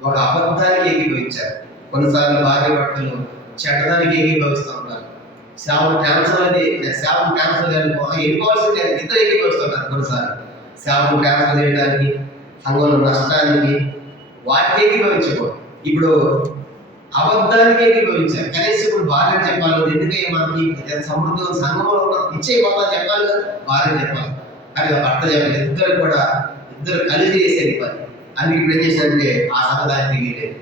ఒక అబద్ధానికి ఏకీభవించారు. కొన్నిసార్లు భార్య భర్తలు చెడ్డదానికి ఏకీభవిస్తూ ఉంటారు. సేవను క్యాన్సల్ వెళ్ళిపోవాల్సిందే ఇద్దరు ఏకీభవిస్తున్నారు. కొన్నిసార్లు సేవను క్యాన్సల్ చేయడానికి, సంఘంలో నష్టానికి వాటికి ఏకీభవించకూడదు. ఇప్పుడు అబద్ధానికి ఏకీభవించారు. కనీసం ఇప్పుడు భార్య చెప్పాలి, ఎందుకంటే మనకి సమృద్ధి సంఘంలో ఇచ్చే గొప్ప చెప్పాలి కదా, భార్య చెప్పాలి కానీ భర్త చెప్పాలి. ఇద్దరు కలిసి చేసేది పని. అందుకే ఇప్పుడు ఏం చేశారంటే ఆ సంగతాన్ని తెలియలేదు.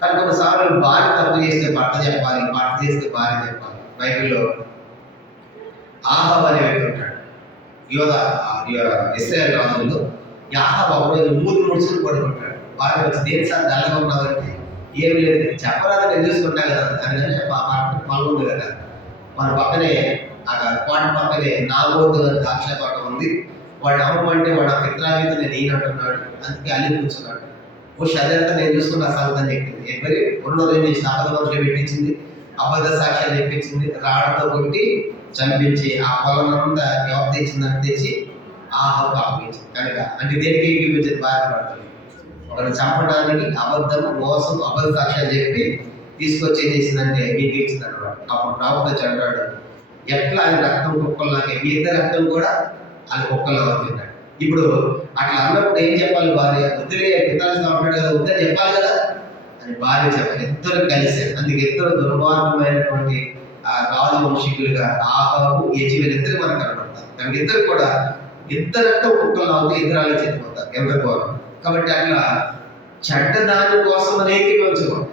కానీ కొన్నిసార్లు భార్య తప్పు చేస్తే భర్త చెప్పాలి, భర్త చేస్తే భార్య చెప్పాలి. బైబిల్లో ఆహాబ్ అనే వ్యక్తి ఉంటాడు. ఇశ్రాయేలు రాజుల్లో యాహాబు అప్పుడు 3 పడుకుంటాడు. భార్య వచ్చి దేని సార్ నల్లగా ఉన్నావంటే ఏమి లేదు చెప్పరాదని నేను చూసుకుంటా కదా అని పనులు ఉంది కదా. మన పక్కనే పాట పక్కనే నాగోదు ద్రాక్ష తోట ఉంది. వాడు అమ్మంటే వాడు ఆ పిత్రాగీత నేను ఈయనంటున్నాడు. అందుకే అల్లి కూర్చున్నాడు. అదంతా నేను చూసుకున్న సంగతి చెప్పింది. ఎవరి ఉన్నది ఏం చేసింది, అబద్ధంలో పెట్టించింది, అబద్ధ సాక్ష్యాలు చెప్పించింది, రాళ్లతో కొట్టి చంపించి ఆ పొలం అంతా ఎవరు తెచ్చిందని తెచ్చి ఆహాబుకు అప్పగించింది. కనుక అంటే దేనికి ఏకీపించేది భార్య భర్తలు ఒకరిని చంపడానికి అబద్ధం మోసం అబద్ధ సాక్ష్యాలు చెప్పి తీసుకొచ్చి ఏం చేసిందంటే మీకు ఇచ్చింది అనమాట. అప్పుడు రావుతో చంపాడు, ఎట్లా ఆయన రక్తం కుక్కల్లాగే మీ ఇద్దరు రక్తం కూడా ఆయన కుక్కల్లో అవుతున్నాడు. ఇప్పుడు అట్లా అన్నప్పుడు ఏం చెప్పాలి, భార్య వద్దులే పితాల్సి ఉంటాడు కదా వద్దని చెప్పాలి కదా అని భార్య చెప్పాలి. ఇద్దరు కలిసారు. అందుకే ఇద్దరు దుర్మార్గమైనటువంటి ఆ రాజు వంశీకులుగా ఆహాబు యెజెబెలు ఇద్దరు మనకు కనబడతారు. కానీ ఇద్దరు కూడా ఇద్దరు రక్తం కుక్కల్లో అవుతే ఇద్దరాలు చనిపోతారు ఎంత ఘోరం. కాబట్టి అట్లా చెడ్డ దాని కోసం ఏకీభవించకూడదు.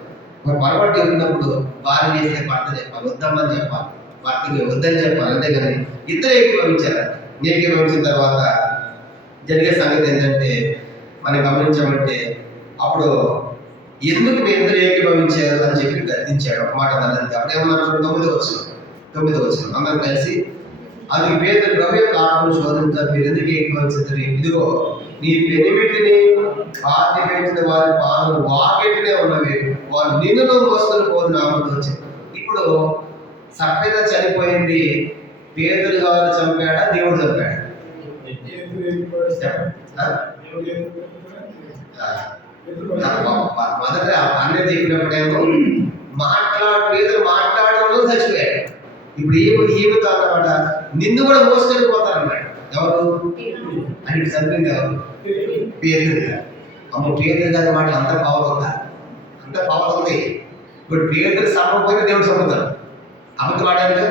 ఒక పొరపాటు జరిగినప్పుడు భార్య చేస్తే భర్త చెప్పాలి, వద్దమ్మని చెప్పాలి, భర్తకి వద్దని చెప్పాలి. అంతేగాని ఇద్దరు ఏకీభవించారు. ఏకీభవించిన తర్వాత జరిగే సంగతి ఏంటంటే మనం గమనించామంటే అప్పుడు ఎందుకు మీ ఇద్దరు ఏకీభవించారు అని చెప్పి గర్తించాడు. ఒక మాట అన్నది. అప్పుడు ఏమన్నారు, 9వ వచనం అందరం కలిసి అది పేదలు ప్రభు యొక్క ఆత్మను శోధించారు, మీరు ఎందుకు ఏకీభవించారు, ఇదిగో నీ పెనిమిటిని పాతి పెట్టిన వారి పాలు వాకిటినే ఉన్నవి, వారు నిన్ను మోసుకొని పోదు నామంతో వచ్చి. ఇప్పుడు సప్పెద చనిపోయింది, పేదలు గారు చంపాడా దేవుడు చంపాడా? మొదట అన్నీ చెప్పినప్పుడేమో పేదలు మాట్లాడడంలో చచ్చిపోయాడు. ఇప్పుడు ఈమెతో అన్నమాట నిన్ను కూడా మోసుకొని పోతారన్నాడు. ఎవరు అని చంపింది? ఎవరు? పేదలు. అమ్మ పేదలు గారి మాటలు అంత పవర్ ఉందా? అంత పవర్ ఉంది. ఇప్పుడు పేదలు చంపకపోయినా దేవుడు చంపుతాడు. అబద్ధం ఆడాలి.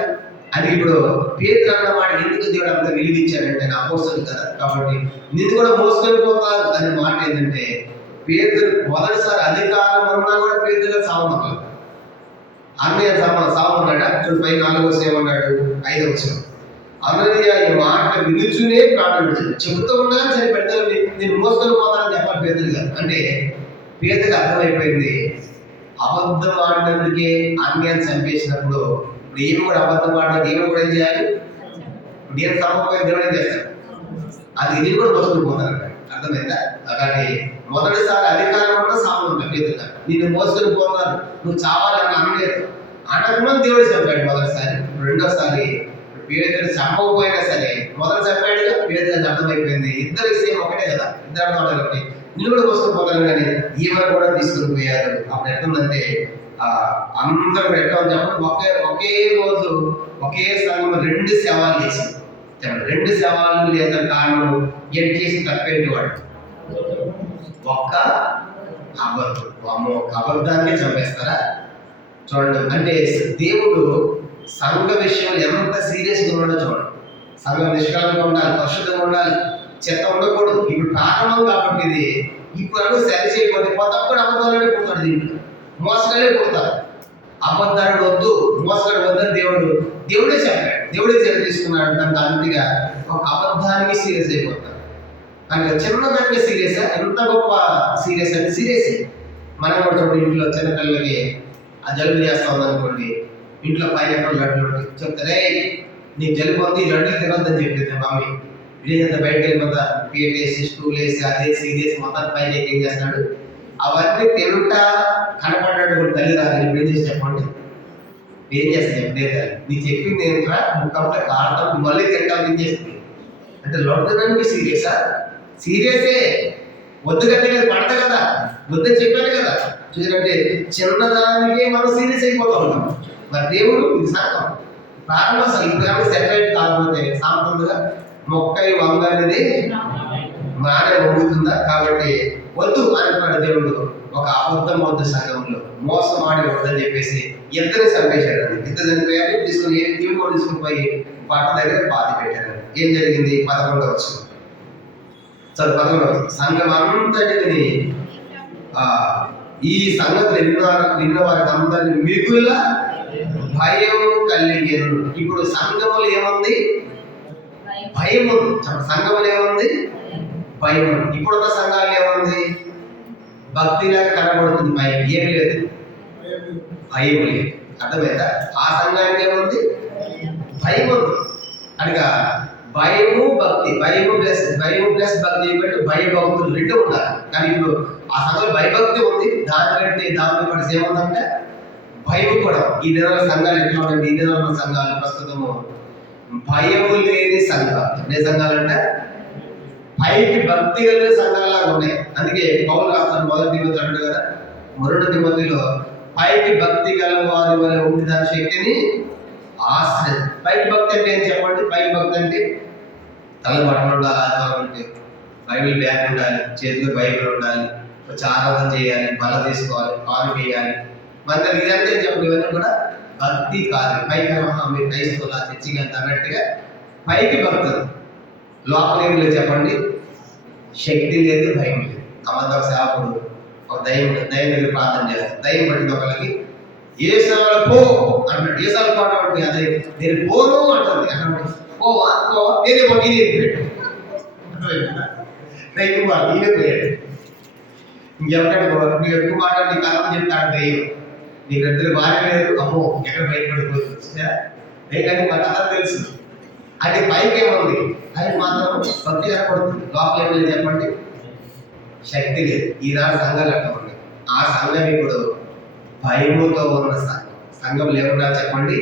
అది ఇప్పుడు పేదలు అన్న మాట ఎందుకు దేవుడు అంత విలువించాడంటే అపోస్తలు కదా. కాబట్టి నిన్ను కూడా మోసుకొని పోతారు అనే మాట ఏంటంటే పేదలు మొదటిసారి అధికారం ఉన్నా కూడా పేదలు సావమన్నారు. అన్నయ్య సావమన్నాడా? చూడు పై 4వ ఏమన్నాడు, 5వ వచనం. అన్నయ్య ఈ మాట వినుచునే ప్రాణం విడిచింది. చెబుతూ ఉండగా సరే పెద్దలు నేను మోసుకొని పోతానని చెప్పాలి పేదలు గారు. అంటే పేదలకు అర్థమైపోయింది అబద్ధం ఆడినందుకే అన్యాన్ని చంపేసినప్పుడు నేను కూడా అబద్ధం ఆడిన దేవుడు కూడా ఏం చేయాలి? నేను తప్పకపోయిన దేవుడు ఏం చేస్తాడు? అది నేను కూడా మోసుకొని పోతాను. అర్థమైందా? కాబట్టి మొదటిసారి అధికారం కూడా సామాన్ ఉంటాయి పేదలుగా. నిన్ను మోసుకొని పోతాను, నువ్వు చావాలని అనలేదు. అనకుండా దేవుడు చంపాడు మొదటిసారి. రెండోసారి పేదలు చంపకపోయినా సరే మొదలు చంపాడుగా, పేదలకు అర్థమైపోయింది ఇద్దరు సేమ్ ఒకటే కదా, ఇద్దరు అర్థం కాబట్టి నిన్ను కూడా మోసుకొని పోతాను. కానీ ఈమెను కూడా తీసుకొని పోయారు. అప్పుడు ఎట్లుందంటే అందరూ ఎట్లా చెప్పండి, ఒకే రోజు ఒకే సంఘం 2 శవాలు చేసింది. 2 శవాలు లేదా కారణం ఎట్ చేసి తప్పేంటి వాడు ఒక్క అబద్ధాన్ని చంపేస్తారా? చూడండి, అంటే దేవుడు సంఘ విషయంలో ఎంత సీరియస్గా ఉన్నాడో చూడండి. సంఘం నిష్కలంగా ఉండాలి, పరిశుద్ధంగా ఉండాలి, చెత్త ఉండకూడదు. ఇప్పుడు ప్రారంభం కాబట్టి ఇది ఇప్పుడు సరి చేయకపోతే కొత్తప్పుడు అబద్ధాలనే పుడతాడు, దీంట్లో మోసగాలే పుడతారు. అబద్ధాలు వద్దు, మోసగాడు వద్దని దేవుడే చెప్పాడు. దేవుడే చర్య తీసుకున్నాడు. దానికి అంతగా ఒక అబద్ధానికి సీరియస్ అయిపోతాడు. కనుక చిన్నదానికి సీరియస్, ఎంత గొప్ప సీరియస్ అంటే సీరియస్. మనం కూడా చూడండి, ఇంట్లో చిన్నపిల్లలకి ఆ జలుబు చేస్తా ఉందనుకోండి, ఇంట్లో పైన ఎక్కడ లడ్డు చెప్తారే, నీకు జలుబు ఉంది, ఈ లడ్డు తినొద్దని చెప్పింది మమ్మీ. వీళ్ళంతా బయటకు వెళ్ళిపోతా, పీట వేసి స్టూల్ వేసి అదేసి ఇదేసి మొత్తం పైన ఏం చేస్తున్నాడు, అవన్నీ తింటా కనపడ్డాడు కూడా తల్లి రాదు. ఇప్పుడు ఏం చేసి చెప్పండి, ఏం చేస్తాను చెప్పలేదు, నీ చెప్పింది ఏంట్రా, ముఖంలో కాడతాం మళ్ళీ తింటాం, ఏం చేస్తుంది అంటే లొడదానికి సీరియసా? సీరియసే. వద్దు కంటే కదా పడతా కదా, వద్దని చెప్పాను కదా. చూడంటే చిన్నదానికే మనం సీరియస్ అయిపోతూ ఉంటాం. మరి దేవుడు ఇది సంఘం ప్రారంభం. అసలు ఇప్పుడు సెపరేట్ కాకపోతే సాంతంగా మొక్కై వంగ అనేది మానే వంగుతుందా? కాబట్టి వద్దు అంటున్నాడు దేవుడు. ఒక అబద్ధం వద్దు సంఘంలో మోసం ఆడి వద్దని చెప్పేసి ఇద్దరిని చంపేశాడు. ఇద్దరు చనిపోయారు, తీసుకుని దేవుడు కూడా తీసుకుని పోయి పట్ట దగ్గర పాతి పెట్టారు. ఏం జరిగింది? 11వ వచనం చదువు. 11వ వచనం, సంఘం అంతటిని ఈ సంగతి విన్న వారికి అందరినీ మిగుల భయము కలిగేను. ఇప్పుడు సంఘములు ఏముంది? భయం ఉంది. సంఘములు ఏముంది? భయం ఉంది. ఇప్పుడున్న సంఘాలు ఏముంది? భక్తిలాగా కనబడుతుంది, భయం ఏమి లేదు, భయం లేదు. అర్థమైందా? ఆ సంఘానికి ఏముంది? భయం ఉంది. అనగా భయము భక్తి, భయము ప్లస్ భక్తి ఇవ్వండి, భయభక్తులు రెండు ఉండాలి. కానీ ఇప్పుడు ఆ సంఘంలో భయభక్తి ఉంది, దానికంటే దానితో పాటు ఏముందంటే భయం కూడా. ఈ దినాల సంఘాలు ఎట్లా ఉండండి? ఈ దినాల సంఘాలు ప్రస్తుతము భయము లేని సంఘాలు. ఏ సంఘాలంటే పైకి భక్తి కలిగిన సంఘాలాగా ఉన్నాయి. అందుకే పౌలు రాస్తాను 1 తిమోతి అంటాడు కదా, 2 తిమోతిలో పైకి భక్తి గల వారి వల్ల ఉండి దాని శక్తిని ఆశ్రయం. పైకి భక్తి అంటే ఏం చెప్పండి? పైకి భక్తి అంటే తల బట్టలు ఉండాలి, ఆదివారం అంటే బైబిల్ బ్యాగ్ ఉండాలి, చేతిలో బైబిల్ ఉండాలి, ఆరాధన చేయాలి, బల తీసుకోవాలి, పాలు వేయాలి. మరి ఇదంటే చెప్పండి, ఇవన్నీ కూడా భక్తి కాదు. పైకి మీరు క్రైస్తవులా చర్చికి అన్నట్టుగా పైకి భక్తులు, లోపల ఏం లేదు చెప్పండి, శక్తి లేదు, భయం లేదు. అబద్ధ సేవకుడు ఒక దయ్యం దగ్గర ప్రార్థన చేస్తాడు, దయ్యం పట్టింది ఒకళ్ళకి, ఏ సేవలు పో అంటాడు, ఏ సేవలు పాట పడుతుంది, అదే నేను పోను అంటుంది. అక్కడ పోవా పోవా నేనే పోటీ పెట్టు ఈయన పోయాడు. ఇంకెవరికంటే నువ్వు ఎక్కువ మాట్లాడి నీకు అర్థం చెప్తాడు దయ్యం, నీకు ఇద్దరు భార్య లేదు, అమ్మో ఎక్కడ బయటపడిపోతుంది. కానీ మాకు అందరూ తెలుసు. అది పైకి ఏముంది, అది మాత్రం భక్తి కనపడుతుంది, లోపల ఏం లేదు చెప్పండి, శక్తి లేదు. ఈనాడు సంఘాలు అట్లా ఉన్నాయి. ఆ సంఘం ఇప్పుడు భయముతో ఉన్న సంఘం. సంఘం లేకుండా చెప్పండి,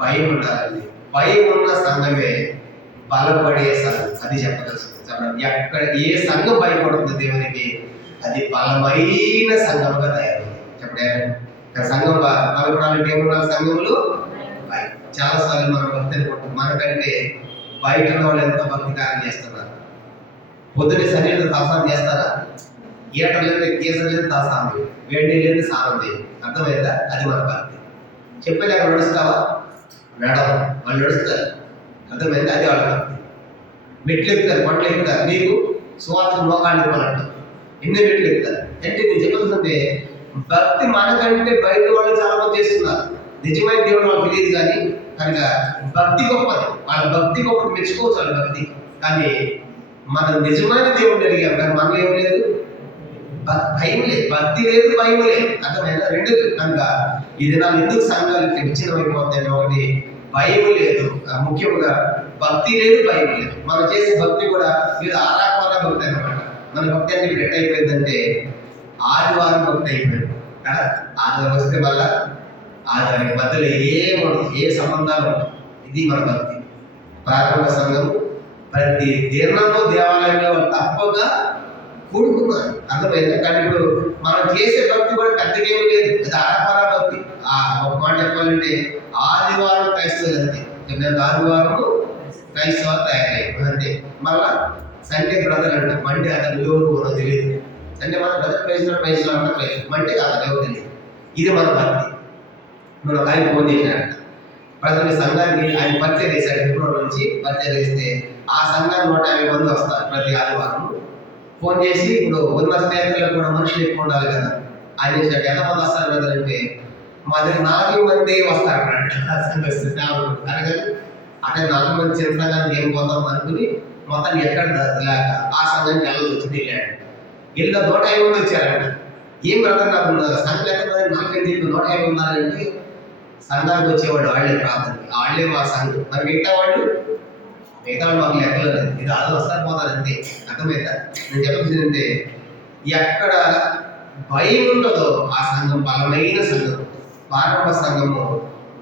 భయం ఉండాలండి. భయం ఉన్న సంఘమే బలపడే సంఘం. అది చెప్పగలుసు. ఎక్కడ ఏ సంఘం భయపడుతుంది దేవునికి, అది బలమైన సంఘంగా తయారైంది. చెప్పండి, సంఘం బలపడాలంటే ఏముండాలి? సంఘంలో చాలాసార్లు మనం భక్తి అనుకుంటాం, మనకంటే బయట వాళ్ళు ఎంతో భక్తి కార్యం చేస్తున్నారు. పొద్దున్నే శరీరం తాసానం చేస్తారా? ఈటర్ లేదు, కేసరి లేదు, తాసానం, వేడి లేదు, స్నానం లేదు. అర్థమైందా? అది మన భక్తి. చెప్పేది అక్కడ నడుస్తావా? నడవ, వాళ్ళు నడుస్తారు. అర్థమైందా? అది వాళ్ళ భక్తి. మెట్లు ఎక్కుతారు, పంటలు ఎక్కుతారు, నీకు సువార్త మోకాళ్ళు ఇవ్వాలంట. ఎన్ని మెట్లు ఎక్కుతారు అంటే నేను చెప్పాల్సింటే భక్తి మనకంటే బయట వాళ్ళు చాలా మంది చేస్తున్నారు. నిజమైన దేవుడు వాళ్ళకి తెలియదు, కానీ కనుక భక్తి గొప్పది. వాళ్ళ భక్తి గొప్పది, మెచ్చుకోవచ్చు వాళ్ళ భక్తి. కానీ మన నిజమైన దేవుడిని అడిగాం, కానీ మనలో ఏం లేదు, భయం లేదు, భక్తి లేదు, భయం లేదు. అర్థమైనా? రెండు. కనుక ఈ దినాలు ఎందుకు సంఘాలు విచ్ఛిన్నమైపోతాయి? ఒకటి భయం లేదు, ముఖ్యంగా భక్తి లేదు, భయం లేదు. మనం చేసే భక్తి కూడా ఇది ఆరాపాల భక్తి అనమాట. మన భక్తి అంటే ఇప్పుడు ఎట్టయిపోయిందంటే ఆదివారం భక్తి అయిపోయింది కదా. ఆదివారం వస్తే వల్ల ఆదివారం మధ్యలో ఏ సంబంధాలు ఉంటాయి. ఇది మన భక్తి. ప్రారంభ సంఘం ప్రతి దినము దేవాలయంలో వాళ్ళు తప్పగా కూడుకున్నారు. అర్థమైందా? కానీ ఇప్పుడు మనం చేసే భక్తి కూడా పెద్దగా ఏమీ లేదు, అది ఆరాపాల భక్తి. ఒక మాట చెప్పాలంటే ఆదివారం క్రైస్తవులు అంతే. ఆదివారం క్రైస్తవాలు తయారయ్యాయి అంతే. మళ్ళా సండే బ్రదర్ అంటే మండే అతను ఎవరు తెలియదు. సండే మన బ్రదర్ ప్రైజ్లో అంటే ప్రైజ్, మండే అతను ఎవరు తెలియదు. ఇది మన భక్తి. మన ఆయన ఫోన్ చేసినట్ట ప్రతి సంఘానికి ఆయన పరిచయం చేశాడు. ఫిబ్రవరి నుంచి పరిచయం చేస్తే ఆ సంఘానికి 150 మంది వస్తారు ప్రతి ఆదివారం. ఫోన్ చేసి ఇప్పుడు ఉన్న స్నేహితులకు కూడా మనుషులు ఎక్కువ ఉండాలి కదా. ఆయన చేసినట్టు ఎంతమంది వస్తారు బ్రదర్ అంటే మా దగ్గర 4 మంది వస్తారు అన్నట్టు. అనగా అంటే 40 మంది చిన్న సంఘానికి ఏం పోతాం అనుకుని మొత్తం ఎక్కడ లేక ఆ సంఘానికి వెళ్ళాల్సి వచ్చింది. వెళ్ళాడు. వెళ్ళిన 150 మంది వచ్చారంట. ఏం బ్రదర్ నాకు సంఘం ఎంతమంది 150 ఉన్నారంటే సంఘానికి వచ్చేవాడు వాళ్ళే ప్రార్థనకి, వాళ్ళే మా సంఘం. మరి మిగతా వాళ్ళు మాకు లెక్కలేదు. ఇది అది వస్తారు పోతారు అంతే. అర్థమైందా? నేను చెప్పాల్సిందంటే ఎక్కడ భయం ఉంటుందో ఆ సంఘం బలమైన సంఘం. ప్రారంభ సంఘము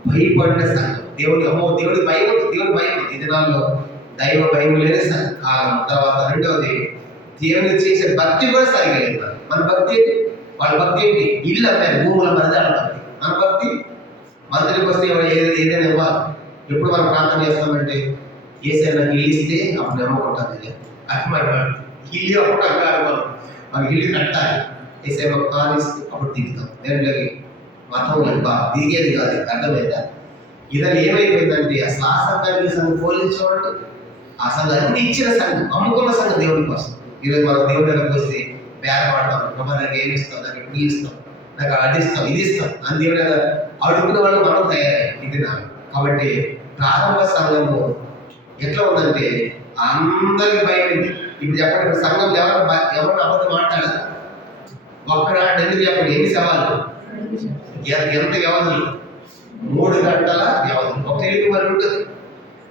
భయపడిన సంఘం. దేవుడి భయం ఉంటుంది. దేవుడి భయం ఈ దినాల్లో దైవ భయం లేని కాలం. తర్వాత రెండవది దేవుని చేసే భక్తి కూడా సరిగా లేదు. మన భక్తి ఏంటి? వాళ్ళ భక్తి ఏంటి? ఇల్లు అమ్మారు, భూముల మరదాల భక్తి. మన భక్తి మందిరికి వస్తే ఏదైనా ఇవ్వాలి. ఎప్పుడు మనం ప్రార్థన చేస్తామంటే ఏసైనా ఇల్లు ఇస్తే అప్పుడు నమ్మకుంటుంది. అర్థమాట ఇల్లు అప్పుడు అక్కడ మనం ఇల్లు కట్టాలి. ఏసై ఒక కాలు ఇస్తే అప్పుడు దిగుతాం. నేను మతం దిగేది కాదు. అర్థమైందా? ఇదని ఏమైపోయిందంటే అసలు ఆ సంఘానికి సంఘం పోలించేవాళ్ళు ఆ సంఘం అన్ని ఇచ్చిన సంఘం, అమ్ముకున్న సంఘం దేవుడి కోసం. ఈరోజు మనం దేవుడి దగ్గరకు వస్తే బేరపడతాం. నాకు ఏమి ఇస్తాం, నాకు ఇప్పుడు ఇస్తాం, నాకు అది ఇస్తాం, ఇది ఇస్తాం అని దేవుడి దగ్గర అడుగుకునే వాళ్ళు మనం తయారయ్యాం. ఇది నాకు కాబట్టి ప్రారంభ సంఘము ఎట్లా ఉందంటే అందరికి భయమైంది. ఇప్పుడు చెప్పండి, సంఘం ఎవరిని అబద్ధం మాట్లాడాలి? ఒక్కడాడు ఎందుకు చెప్పండి? ఎన్ని సవాళ్ళు, ఎంత వ్యవధులు? 3 గంటల వ్యవధి. ఒక తెలుగు మరి ఉంటుంది.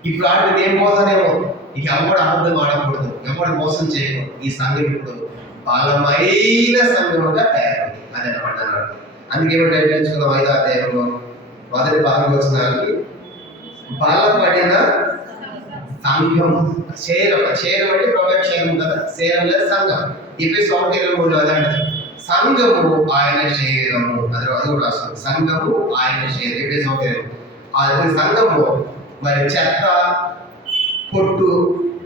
ఇప్పుడు ఆడికి ఏం పోతానేమో, ఇక ఎవరు అబద్ధం ఆడకూడదు, ఎవరు మోసం చేయకూడదు. ఈ సంఘం ఇప్పుడు బలమైన సంఘముగా తయారైంది. అది అనమాట. అందుకే ఏమంటే తెలుసుకుందాం 5వ అధ్యాయంలో మొదటి 14 వచనాలకి బలపడిన సంఘం. శరీరం అంటే ప్రవేశం కదా. శరీరం లేదు సంఘం. ఎఫెసు 1:23 అదండి సంఘము ఆయన శరీరము. అది రాస్తాం. సంఘము ఆయన శరీరం. ఎఫెసు 1:23 సంఘము మరి చెత్త, పొట్టు,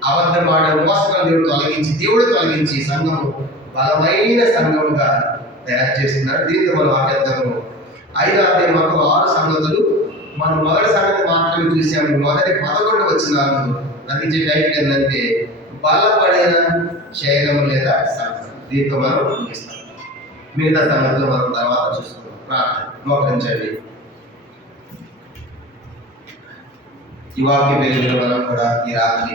అబద్ధమాడ, మోసగాలు దేవుడు తొలగించి సంఘము బలమైన సంఘముగా తయారు చేస్తున్నారు. దీంతో మనం ఆపేద్దాము. 5వ అధ్యాయం మొత్తం 6 సంగతులు. మనం మొదటి సంగతి మాత్రమే చూసాము. మొదటి 11 వచనాలు అందించే టైటిల్ ఏంటంటే బలపడిన శరీరము లేదా సంఘం. దీంతో మనం ముగిస్తాం. మిగతా సంగతులు మనం తర్వాత చూస్తాం. ప్రార్థన మోకరించండి. ఈ వాక్య వెలుగులో మనం కూడా ఈ రాత్రి